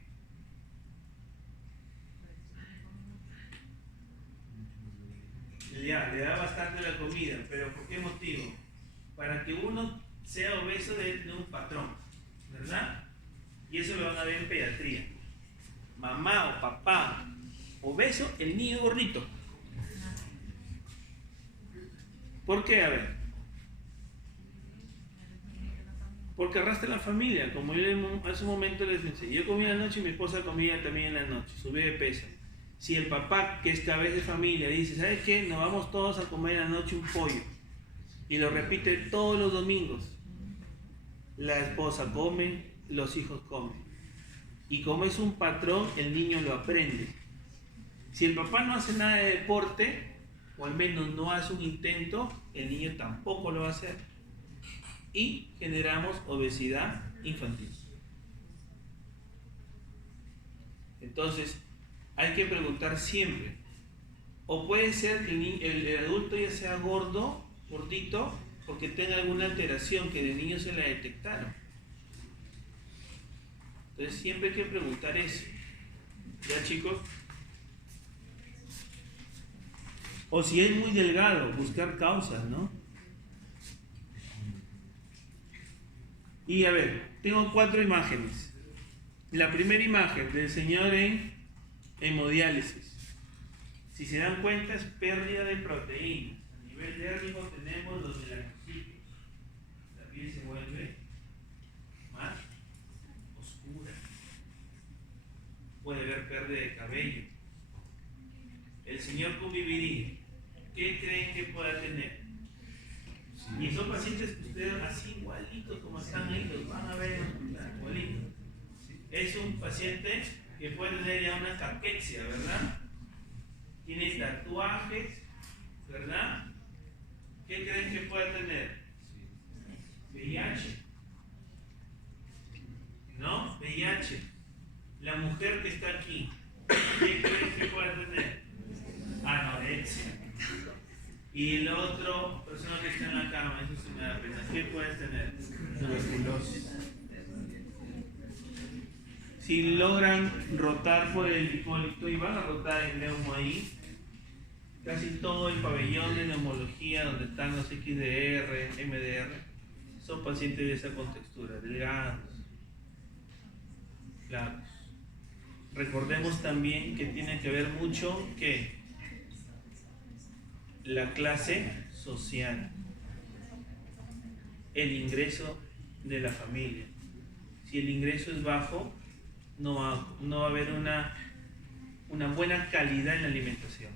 Ya, le da bastante la comida, pero ¿por qué motivo? Para que uno sea obeso debe tener un patrón, ¿verdad? Y eso lo van a ver en pediatría. Mamá o papá obeso, el niño gordito. ¿Por qué? A ver. Porque arrastra la familia, como yo hace un momento les enseñé. Yo comía en la noche y mi esposa comía también en la noche, subí de peso. Si el papá, que es cabeza de familia, dice, ¿sabes qué? Nos vamos todos a comer en la noche un pollo. Y lo repite todos los domingos. La esposa come, los hijos comen. Y como es un patrón, el niño lo aprende. Si el papá no hace nada de deporte, o al menos no hace un intento, el niño tampoco lo va a hacer. Y generamos obesidad infantil. Entonces, hay que preguntar siempre. O puede ser que el adulto ya sea gordito, porque tenga alguna alteración que de niño se la detectaron. Entonces, siempre hay que preguntar eso. ¿Ya, chicos? O si es muy delgado, buscar causas, ¿no? Y a ver, tengo 4 imágenes. La primera imagen del señor en hemodiálisis. Si se dan cuenta, es pérdida de proteínas. A nivel dérmico tenemos los melanocitos. La piel se vuelve más oscura. Puede haber pérdida de cabello. El señor con vivirín, ¿qué creen que pueda tener? Y son pacientes que ustedes así igualitos como están ahí, los van a ver igualitos. Es un paciente que puede tener ya una caquexia, ¿verdad? Tiene tatuajes, ¿verdad? ¿Qué creen que puede tener? VIH. ¿No? VIH. La mujer que está aquí, ¿qué creen que puede tener? Anorexia. Y el otro persona que está en la cama, eso es ¿qué puedes tener? Tuberculosis. Si logran rotar por el hipólito y van a rotar el neumo ahí, casi todo el pabellón de neumología donde están los XDR, MDR, son pacientes de esa contextura, delgados, claros. Recordemos también que tiene que ver mucho que la clase social, el ingreso de la familia. Si el ingreso es bajo, no va a haber una buena calidad en la alimentación.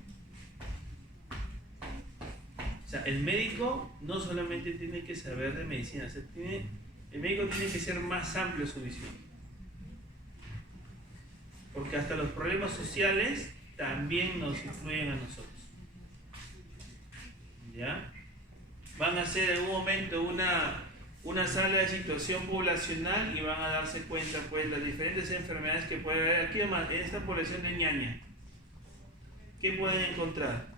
O sea, el médico no solamente tiene que saber de medicina, o sea, el médico tiene que ser más amplio su visión. Porque hasta los problemas sociales también nos influyen a nosotros. ¿Ya? Van a hacer en algún momento una sala de situación poblacional y van a darse cuenta pues las diferentes enfermedades que puede haber aquí en esta población de Ñaña. ¿Qué pueden encontrar?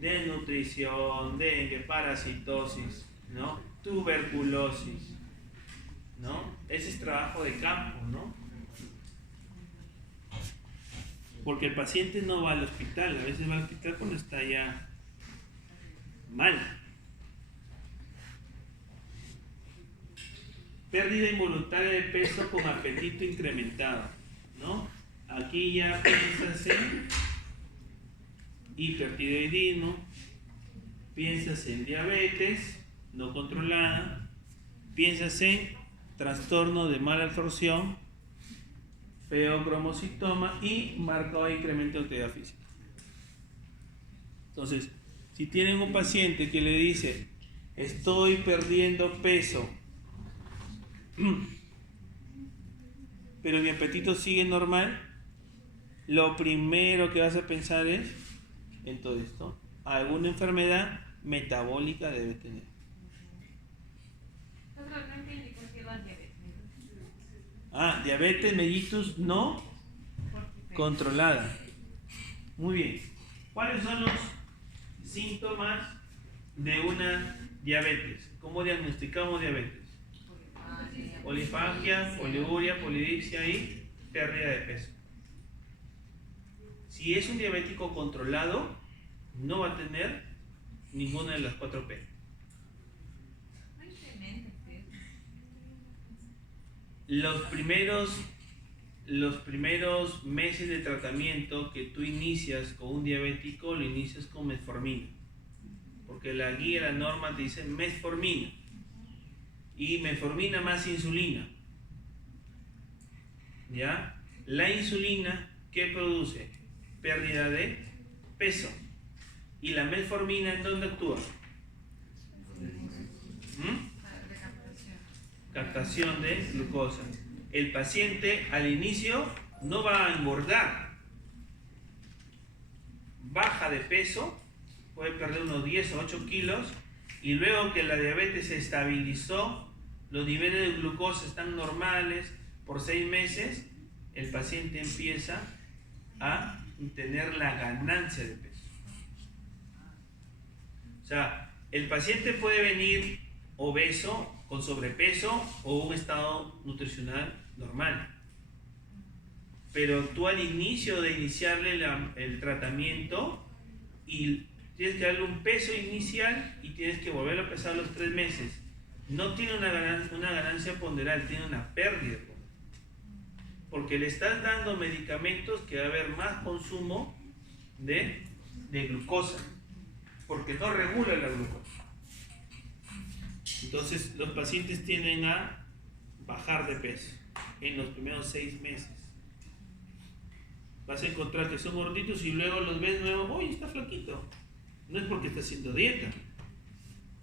Desnutrición, dengue, parasitosis, ¿no? Tuberculosis, ¿no? Ese es trabajo de campo, ¿no? Porque el paciente no va al hospital, a veces va al hospital cuando está ya mal. Pérdida involuntaria de peso con apetito incrementado, ¿no? Aquí ya piensas en hipertiroidismo, piensas en diabetes no controlada, piensas en trastorno de mala absorción, feocromocitoma y marcado incremento de actividad física. Entonces, si tienen un paciente que le dice, estoy perdiendo peso, pero mi apetito sigue normal, lo primero que vas a pensar es en todo esto. Alguna enfermedad metabólica debe tener. Diabetes mellitus no controlada. Muy bien. ¿Cuáles son los síntomas de una diabetes? ¿Cómo diagnosticamos diabetes? Polifagia, poliuria, polidipsia y pérdida de peso. Si es un diabético controlado, no va a tener ninguna de las 4P. Los primeros meses de tratamiento que tú inicias con un diabético, lo inicias con metformina. Porque la guía, la norma te dice metformina. Y metformina más insulina. ¿Ya? La insulina, ¿qué produce? Pérdida de peso. ¿Y la metformina en dónde actúa? Captación de glucosa. El paciente al inicio no va a engordar. Baja de peso, puede perder unos 10 o 8 kilos y luego que la diabetes se estabilizó, los niveles de glucosa están normales por 6 meses, el paciente empieza a tener la ganancia de peso. O sea, el paciente puede venir obeso, con sobrepeso o un estado nutricional normal. Pero tú al inicio de iniciarle el tratamiento y tienes que darle un peso inicial y tienes que volverlo a pesar los 3 meses. No tiene una ganancia ponderal, tiene una pérdida. Porque le estás dando medicamentos que va a haber más consumo de glucosa. Porque no regula la glucosa. Entonces los pacientes tienden a bajar de peso en los primeros 6 meses. Vas a encontrar que son gorditos y luego los ves nuevo, ¡oye, está flaquito! No es porque está haciendo dieta,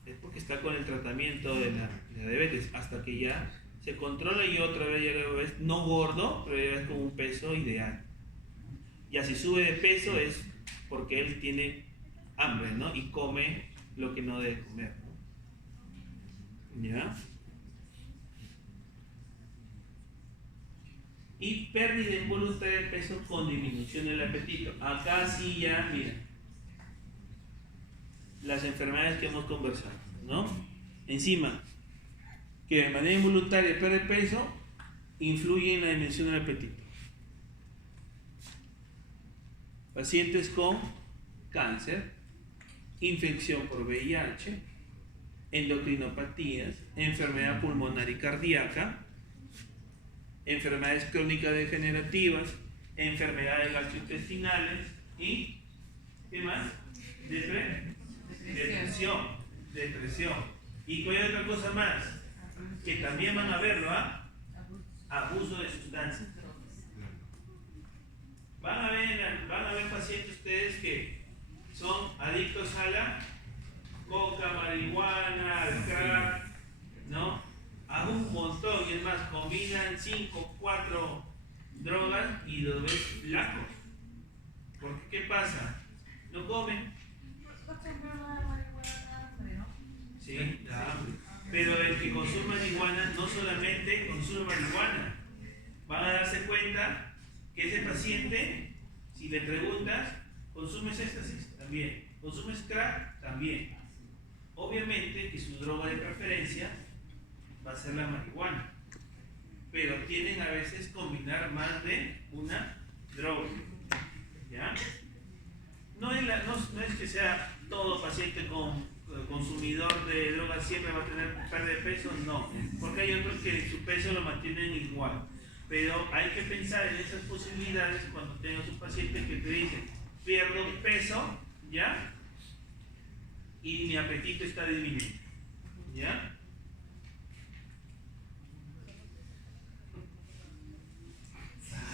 es porque está con el tratamiento de la diabetes, hasta que ya se controla y otra vez ya lo ves no gordo, pero ya ves con un peso ideal. Y así sube de peso es porque él tiene hambre, ¿no? Y come lo que no debe comer, ¿no? ¿Ya? Y pérdida involuntaria de peso con disminución del apetito. Acá sí ya, mira, las enfermedades que hemos conversado, ¿no? Encima, que de manera involuntaria pierde peso, influye en la dimensión del apetito. Pacientes con cáncer, infección por VIH, endocrinopatías, enfermedad pulmonar y cardíaca, enfermedades crónicas degenerativas, enfermedades gastrointestinales y ¿qué más? Depresión. ¿Y cuál es otra cosa más? Que también van a verlo, abuso de sustancias. Van a ver pacientes ustedes que son adictos a la coca, marihuana, al crack, ¿no? A un montón, y es más, combinan 5, 4 drogas y los ves flacos. ¿Por qué? ¿Qué pasa? No comen. Sí, da hambre. Pero el que consume marihuana no solamente consume marihuana. Van a darse cuenta que ese paciente, si le preguntas, ¿consumes éxtasis? También. ¿Consumes crack? También. Obviamente que su droga de preferencia va a ser la marihuana, pero tienen a veces combinar más de una droga, ¿ya? No es que sea todo paciente consumidor de drogas siempre va a tener pérdida de peso, no, porque hay otros que su peso lo mantienen igual, pero hay que pensar en esas posibilidades cuando tengas un paciente que te dice, pierdo peso, ¿ya? Y mi apetito está disminuyendo, ¿ya?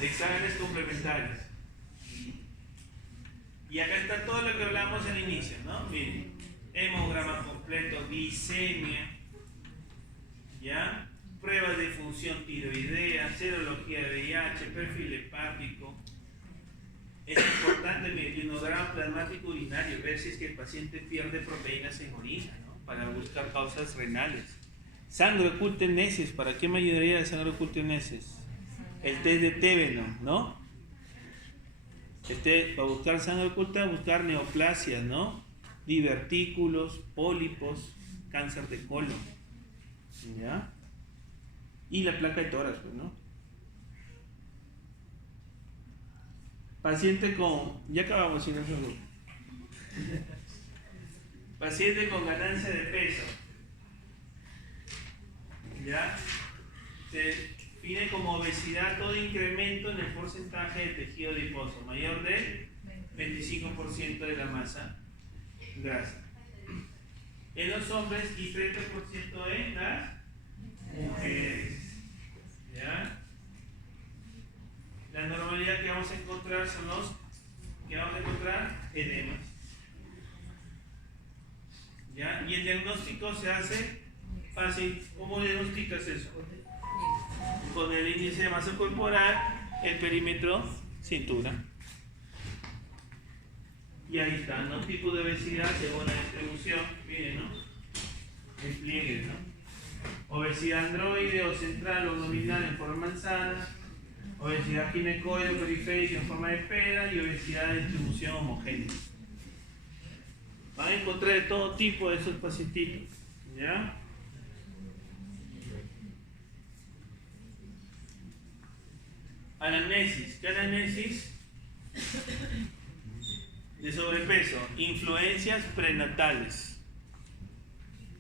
Exámenes complementarios. Y acá está todo lo que hablamos al inicio, ¿no? Miren, hemograma completo, glicemia, ¿ya? Pruebas de función tiroidea, serología de VIH, perfil hepático. Es importante medir el hemograma plasmático urinario, ver si es que el paciente pierde proteínas en orina, ¿no? Para buscar causas renales. Sangre oculta en heces, ¿para qué me ayudaría la sangre oculta en heces? El test de Tébeno, ¿no? Para buscar sangre oculta, buscar neoplasias, ¿no? Divertículos, pólipos, cáncer de colon, ¿ya? Y la placa de tórax, ¿no? Paciente con... Ya acabamos, si no se preocupe. Paciente con ganancia de peso, ¿ya? Se define como obesidad todo incremento en el porcentaje de tejido adiposo, mayor del 25% de la masa grasa. En los hombres y 30% en las mujeres. ¿Ya? La normalidad que vamos a encontrar son edemas. ¿Ya? Y el diagnóstico se hace fácil. ¿Cómo diagnosticas eso? Con el índice de masa corporal, el perímetro, cintura. Y ahí está, ¿no? Tipo de obesidad según la distribución, miren, ¿no? El pliegue, ¿no? Obesidad androide o central o abdominal en forma manzana, obesidad ginecoide o periférica en forma de pera y obesidad de distribución homogénea. Van a encontrar de todo tipo de esos pacientitos, ¿ya? Anamnesis. ¿Qué anamnesis? De sobrepeso. Influencias prenatales.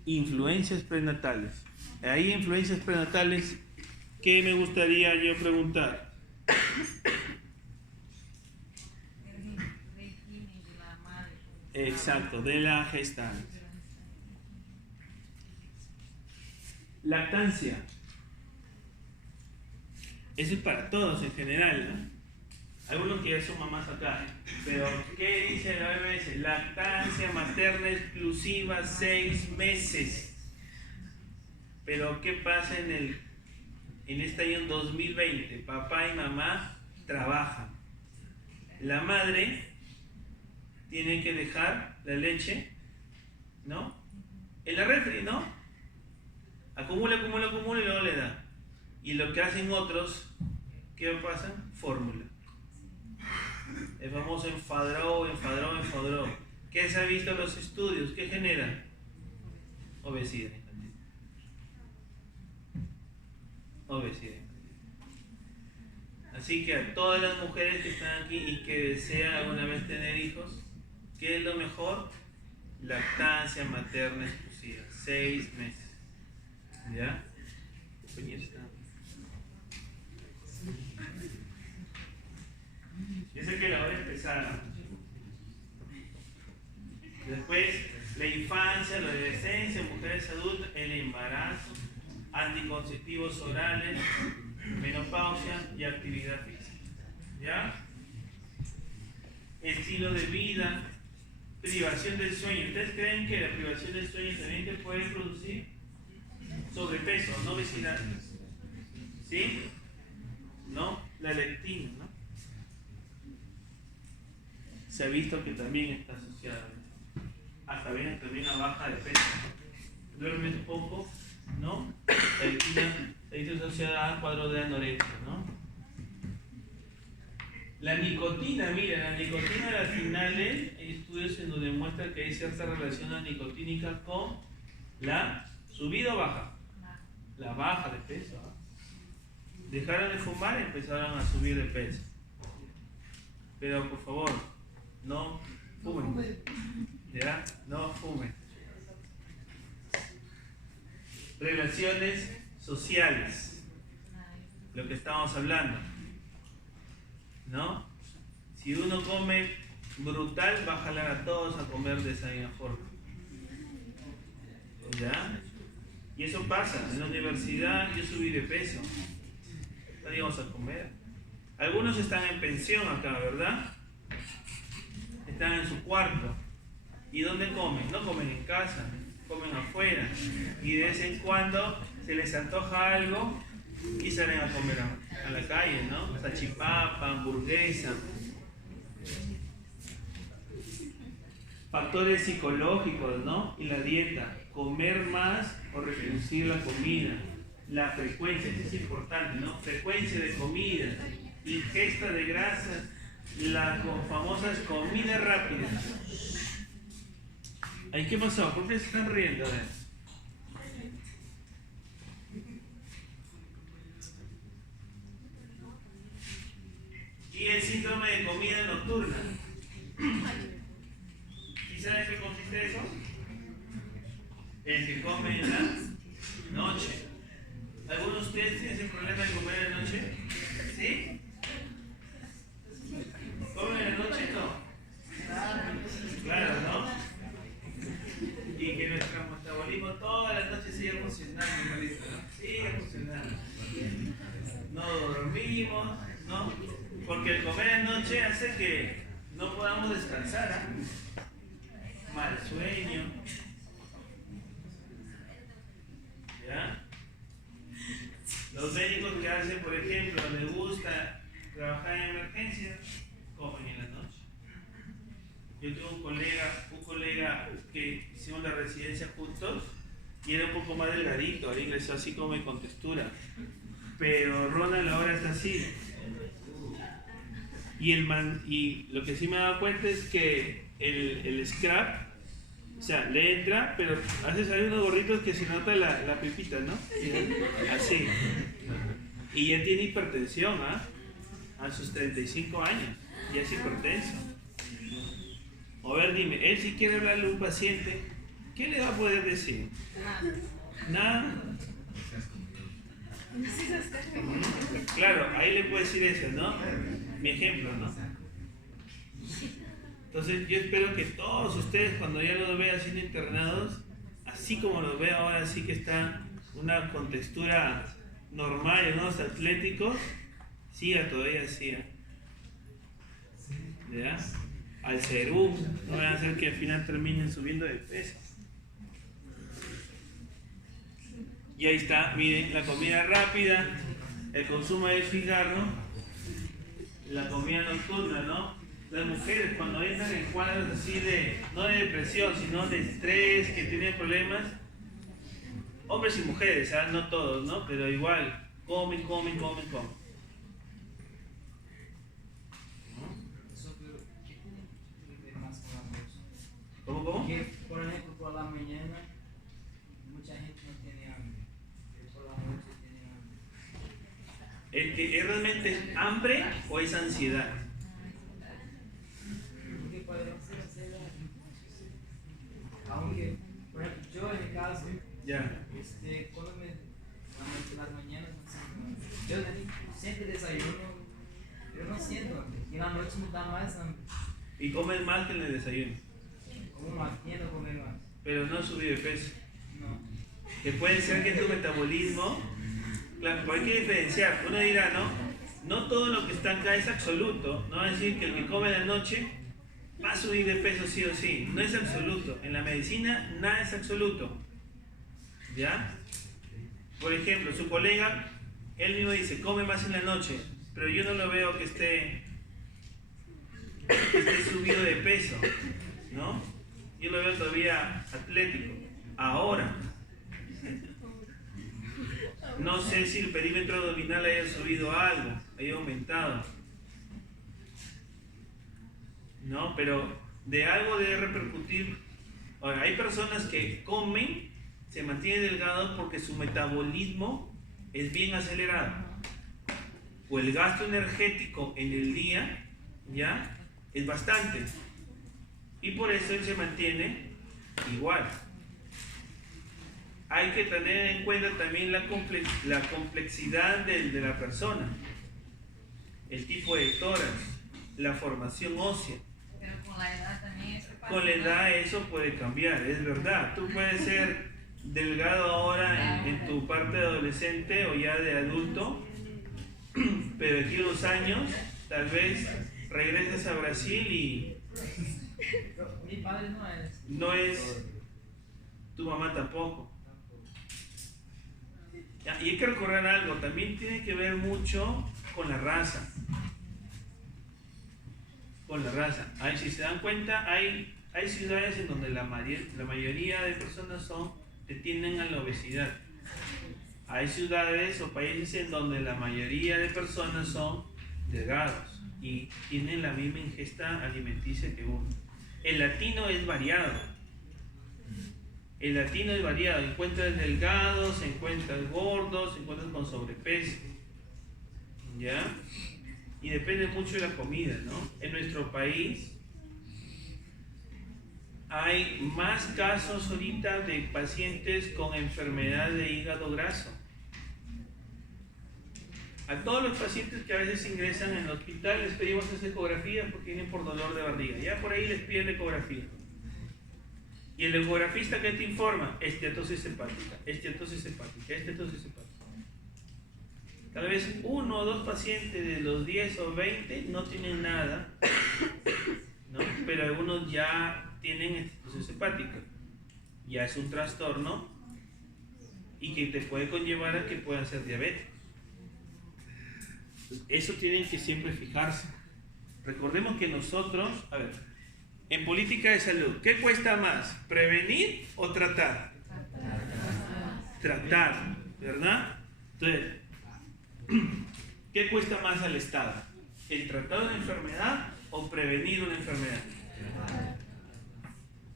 Influencias prenatales. Ahí influencias prenatales, ¿qué me gustaría yo preguntar? Exacto, de la gestante. Lactancia. Eso es para todos en general, ¿no? Algunos que ya son mamás acá, pero ¿qué dice la OMS? Lactancia materna exclusiva 6 meses. Pero ¿qué pasa en este año 2020? Papá y mamá trabajan. La madre tiene que dejar la leche, ¿no? En la refri, ¿no? Acumula y luego le da. Y lo que hacen otros, ¿qué pasa? Fórmula. El famoso enfadró. ¿Qué se ha visto en los estudios? ¿Qué genera? Obesidad. obesidad. Así que a todas las mujeres que están aquí y que desean alguna vez tener hijos, ¿qué es lo mejor? Lactancia materna exclusiva, 6 meses. ¿Ya? Yo sé que la hora es pesada. Después, la infancia, la adolescencia, mujeres adultas, el embarazo, anticonceptivos orales, menopausia y actividad física. ¿Ya? Estilo de vida, privación del sueño. ¿Ustedes creen que la privación del sueño también te puede producir sobrepeso, no obesidad? ¿Sí? ¿No? La leptina, ¿no? Se ha visto que también está asociada. Hasta bien también a baja de peso. Duermes poco, ¿no? La leptina está asociada a cuadro de anorexia, ¿no? La nicotina, mira, la nicotina al final hay estudios en donde muestra que hay cierta relación nicotínica con la subida o baja. La baja de peso. Dejaron de fumar y empezaron a subir de peso. Pero por favor, no fumen. ¿Ya? No fumen. Relaciones sociales. Lo que estamos hablando. ¿No? Si uno come brutal, va a jalar a todos a comer de esa misma forma. ¿Ya? Y eso pasa. En la universidad yo subí de peso. No íbamos a comer. Algunos están en pensión acá, ¿verdad? Están en su cuarto. ¿Y dónde comen? No comen en casa, comen afuera. Y de vez en cuando se les antoja algo y salen a comer a la calle, ¿no? Salchipapa, hamburguesa. Factores psicológicos, ¿no? Y la dieta. Comer más o reducir la comida. La frecuencia, esto es importante, ¿no? Frecuencia de comida. Ingesta de grasas. Las famosas comidas rápidas. ¿Ay, qué pasó? ¿Por qué se están riendo? Y el síndrome de comida nocturna. ¿Y saben qué consiste eso? El que come en la noche. ¿Alguno de ustedes tiene ese problema de comer en la noche? ¿Sí? ¿Comen en la noche? No. Claro, ¿no? Y que nuestro metabolismo todas las noches sigue funcionando, Marisa, ¿no? Sigue funcionando. No dormimos, ¿no? Porque el comer en noche hace que no podamos descansar, ¿eh? Mal sueño. ¿Ya? Los médicos que hacen, por ejemplo, les gusta trabajar en emergencia, comen en la noche. Yo tuve un colega que hicimos la residencia juntos y era un poco más delgadito, ahora ingresó así como con textura. Pero Ronald ahora está así. Y lo que sí me he dado cuenta es que el scrap, o sea, le entra, pero hace salir unos gorritos que se nota la pipita, ¿no? Así. Y ya tiene hipertensión, ¿ah? A sus 35 años. Ya es hipertenso. A ver, dime, él si quiere hablarle a un paciente, ¿qué le va a poder decir? Nada. Claro, ahí le puedo decir eso, ¿no? Mi ejemplo, ¿no? Entonces yo espero que todos ustedes cuando ya los vean siendo internados, así como los veo ahora, así que están una contextura normal, unos atléticos, siga todavía así. ¿Ya? Al serum, no van a hacer que al final terminen subiendo de peso. Y ahí está, miren, la comida rápida, el consumo del cigarro, la comida nocturna, ¿no? Las mujeres cuando entran en cuadros así de, no de depresión, sino de estrés, que tienen problemas, hombres y mujeres, ¿ah? No todos, ¿no? Pero igual, comen. ¿Cómo? Que, por ejemplo, por la mañana mucha gente no tiene hambre, pero por la noche tiene hambre. ¿Es realmente hambre o es ansiedad? Porque podemos hacer, aunque, por ejemplo, yo en mi caso, Ya. cuando las mañanas, yo siempre desayuno, pero no siento hambre, y en la noche me da más hambre, Y comes más que en el desayuno, como más, tiendo a comer más, pero no has subido de peso. no, Que puede ser que tu metabolismo, claro, pero hay que diferenciar. Uno dirá, no todo lo que está acá es absoluto. No va a decir que el que come en la noche va a subir de peso sí o sí. No es absoluto. En la medicina nada es absoluto. ¿Ya? Por ejemplo, su colega, él mismo dice, come más en la noche, pero yo no lo veo que esté subido de peso, ¿no? Yo lo veo todavía atlético. Ahora, no sé si el perímetro abdominal haya subido algo, haya aumentado, ¿no? Pero de algo debe repercutir. Ahora, hay personas que comen, se mantienen delgados porque su metabolismo es bien acelerado, o el gasto energético en el día ya es bastante, y por eso él se mantiene igual. Hay que tener en cuenta también la complejidad de la persona, el tipo de tórax, la formación ósea. Pero con la edad también eso pasa. Con la edad eso puede cambiar, es verdad. Tú puedes ser delgado ahora en tu parte de adolescente o ya de adulto, pero de aquí a unos años tal vez regresas a Brasil y pero mi padre no es, tu mamá tampoco. Ya, y hay que recordar algo, también tiene que ver mucho con la raza. Con la raza. Si se dan cuenta, hay ciudades en donde la mayoría de personas tienden a la obesidad. Hay ciudades o países en donde la mayoría de personas son delgados y tienen la misma ingesta alimenticia que uno. El latino es variado. Encuentras delgados, encuentras gordos, encuentras con sobrepeso. ¿Ya? Y depende mucho de la comida, ¿no? En nuestro país hay más casos ahorita de pacientes con enfermedad de hígado graso. A todos los pacientes que a veces ingresan en el hospital les pedimos hacer ecografía porque vienen por dolor de barriga. Ya por ahí les piden ecografía. Y el ecografista que te informa, esteatosis hepática. Tal vez 1 o 2 pacientes de los 10 o 20 no tienen nada, ¿no? Pero algunos ya tienen esteatosis hepática. Ya es un trastorno y que te puede conllevar a que puedan ser diabéticos. Eso tienen que siempre fijarse. Recordemos que nosotros, en política de salud, ¿qué cuesta más? ¿Prevenir o tratar? Tratar, ¿verdad? Entonces, ¿qué cuesta más al Estado? ¿El tratar una enfermedad o prevenir una enfermedad?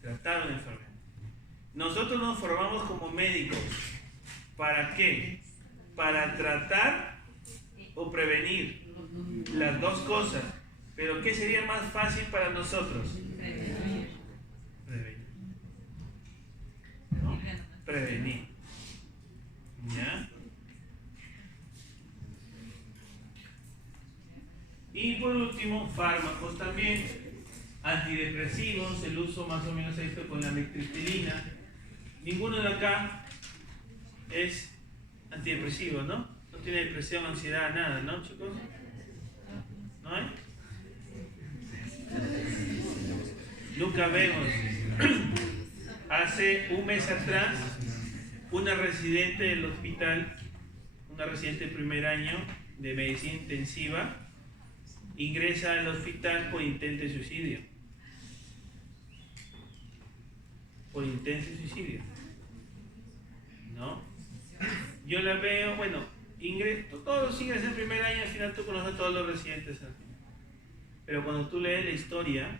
Tratar una enfermedad. Nosotros nos formamos como médicos. ¿Para qué? Para tratar o prevenir. Las dos cosas. Pero ¿qué sería más fácil para nosotros? Prevenir. ¿No? Prevenir. ¿Ya? Y por último, fármacos también. Antidepresivos, el uso más o menos esto con la amitriptilina. Ninguno de acá es antidepresivo, ¿no? No tiene depresión, ansiedad, nada, ¿no, chicos? ¿No hay? Nunca vemos. Hace un mes atrás, una residente del hospital, una residente de primer año de medicina intensiva, ingresa al hospital por intento de suicidio. Por intento de suicidio. ¿No? Yo la veo, bueno, todos ingresan en primer año, al final tú conoces a todos los residentes. Pero cuando tú lees la historia,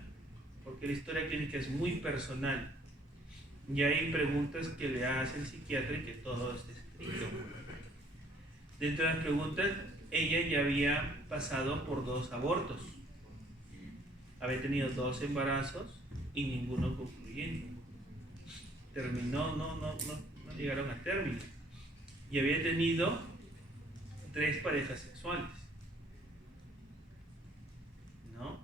porque la historia clínica es muy personal, y hay preguntas que le hace el psiquiatra y que todo está escrito. Dentro de las preguntas ella ya había pasado por 2 abortos. Había tenido 2 embarazos y ninguno concluyente. Terminó, no llegaron a término. Y había tenido 3 parejas sexuales. ¿No?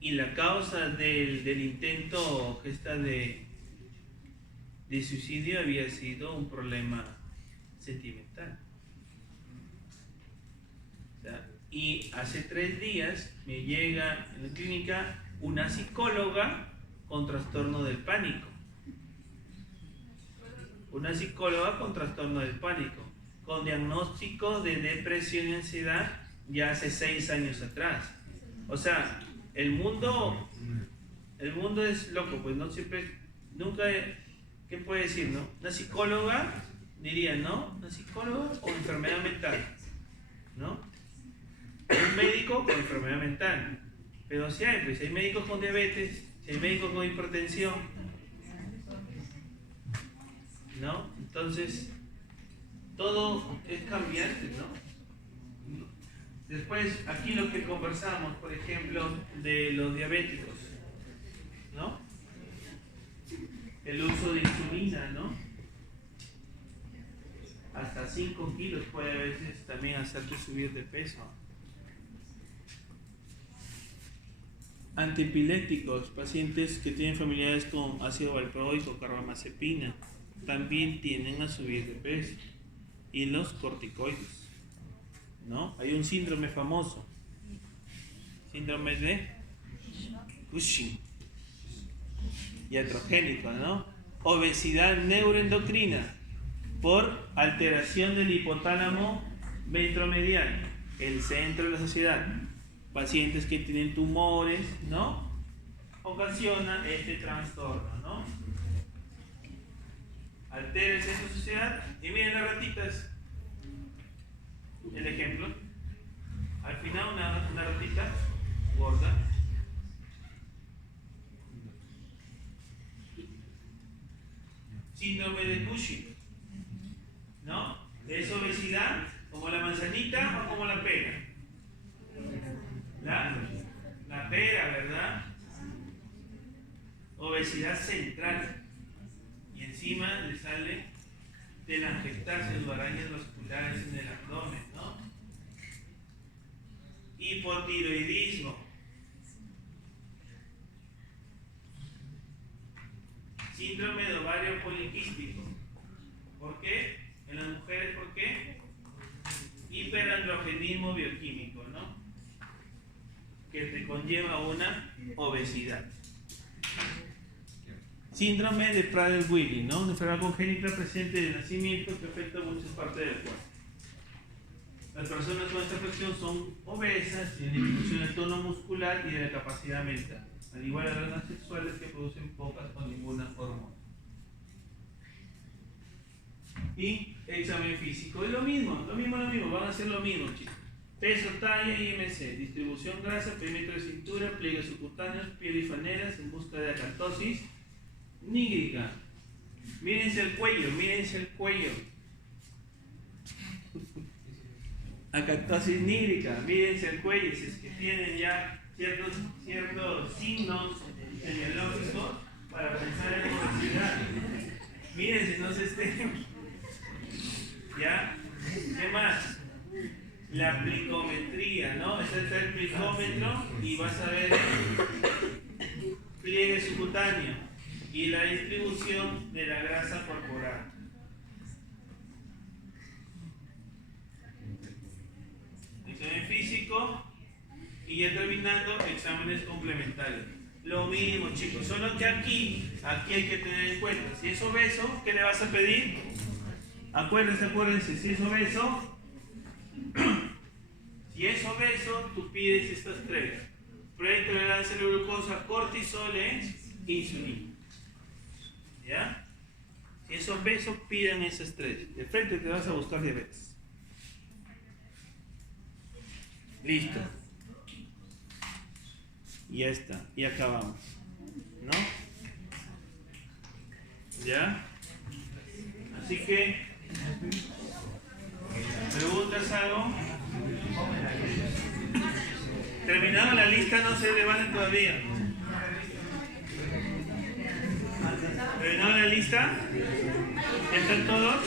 Y la causa del intento de suicidio había sido un problema sentimental. O sea, y hace 3 días me llega en la clínica una psicóloga con trastorno del pánico. Una psicóloga con trastorno del pánico, con diagnóstico de depresión y ansiedad ya hace 6 años atrás. O sea, el mundo es loco, pues no siempre, nunca, ¿qué puede decir, no? Una psicóloga diría, ¿no? Una psicóloga o enfermedad mental, ¿no? Un médico con enfermedad mental. Pero si hay, pues, hay médicos con diabetes, si hay médicos con hipertensión, ¿no? Entonces, todo es cambiante, ¿no? Después, aquí lo que conversamos, por ejemplo, de los diabéticos, ¿no? El uso de insulina, ¿no? Hasta 5 kilos puede a veces también hacerte subir de peso. Antiepilépticos, pacientes que tienen familiares con ácido valproico, carbamazepina, también tienden a subir de peso. Y los corticoides, ¿no? Hay un síndrome famoso, síndrome de Cushing, iatrogénico, ¿no? Obesidad neuroendocrina por alteración del hipotálamo ventromedial, el centro de la sociedad. Pacientes que tienen tumores, ¿no? Ocasiona este trastorno, ¿no? Altera el centro de la sociedad y miren las ratitas. El ejemplo. Al final una ratita gorda. Síndrome de Cushing, ¿no? ¿Es obesidad como la manzanita o como la pera? La pera, ¿verdad? Obesidad central. Y encima le sale telangiectasia, arañas vasculares en el abdomen, ¿no? Hipotiroidismo. Síndrome de ovario poliquístico. ¿Por qué? En las mujeres, ¿por qué? Hiperandrogenismo bioquímico, ¿no? Que te conlleva una obesidad. Síndrome de Prader-Willi, ¿no? Una enfermedad congénita presente de nacimiento que afecta a muchas partes del cuerpo. Las personas con esta afección son obesas, tienen disminución del tono muscular y de la capacidad mental, al igual a las sexuales que producen pocas o ninguna hormona. Y examen físico, es lo mismo, van a hacer lo mismo, chicos. Peso, talla y IMC, distribución grasa, perímetro de cintura, pliegues subcutáneos, piel y faneras en busca de acatosis nígrica. Mírense el cuello, Acatosis nígrica, mírense el cuello, si es que tienen ya ciertos signos epidemiológicos para pensar en obesidad. Mírense, no se estén. ¿Ya? ¿Qué más? La plicometría, ¿no? Este es el plicómetro y vas a ver el pliegue subcutáneo y la distribución de la grasa corporal. Examen físico y ya terminando, exámenes complementarios. Lo mismo, chicos, solo que aquí hay que tener en cuenta, si es obeso, ¿qué le vas a pedir? Acuérdense, si es obeso, tú pides estas 3. Prueba de intolerancia a la glucosa, cortisol, insulina. ¿Ya? Si es obeso, pidan esas 3. De frente te vas a buscar diabetes. Listo. Y ya está. Y acabamos. ¿No? ¿Ya? Así que, ¿preguntas algo? terminado la lista, no se debatan todavía. ¿Terminado la lista? ¿Ya están todos?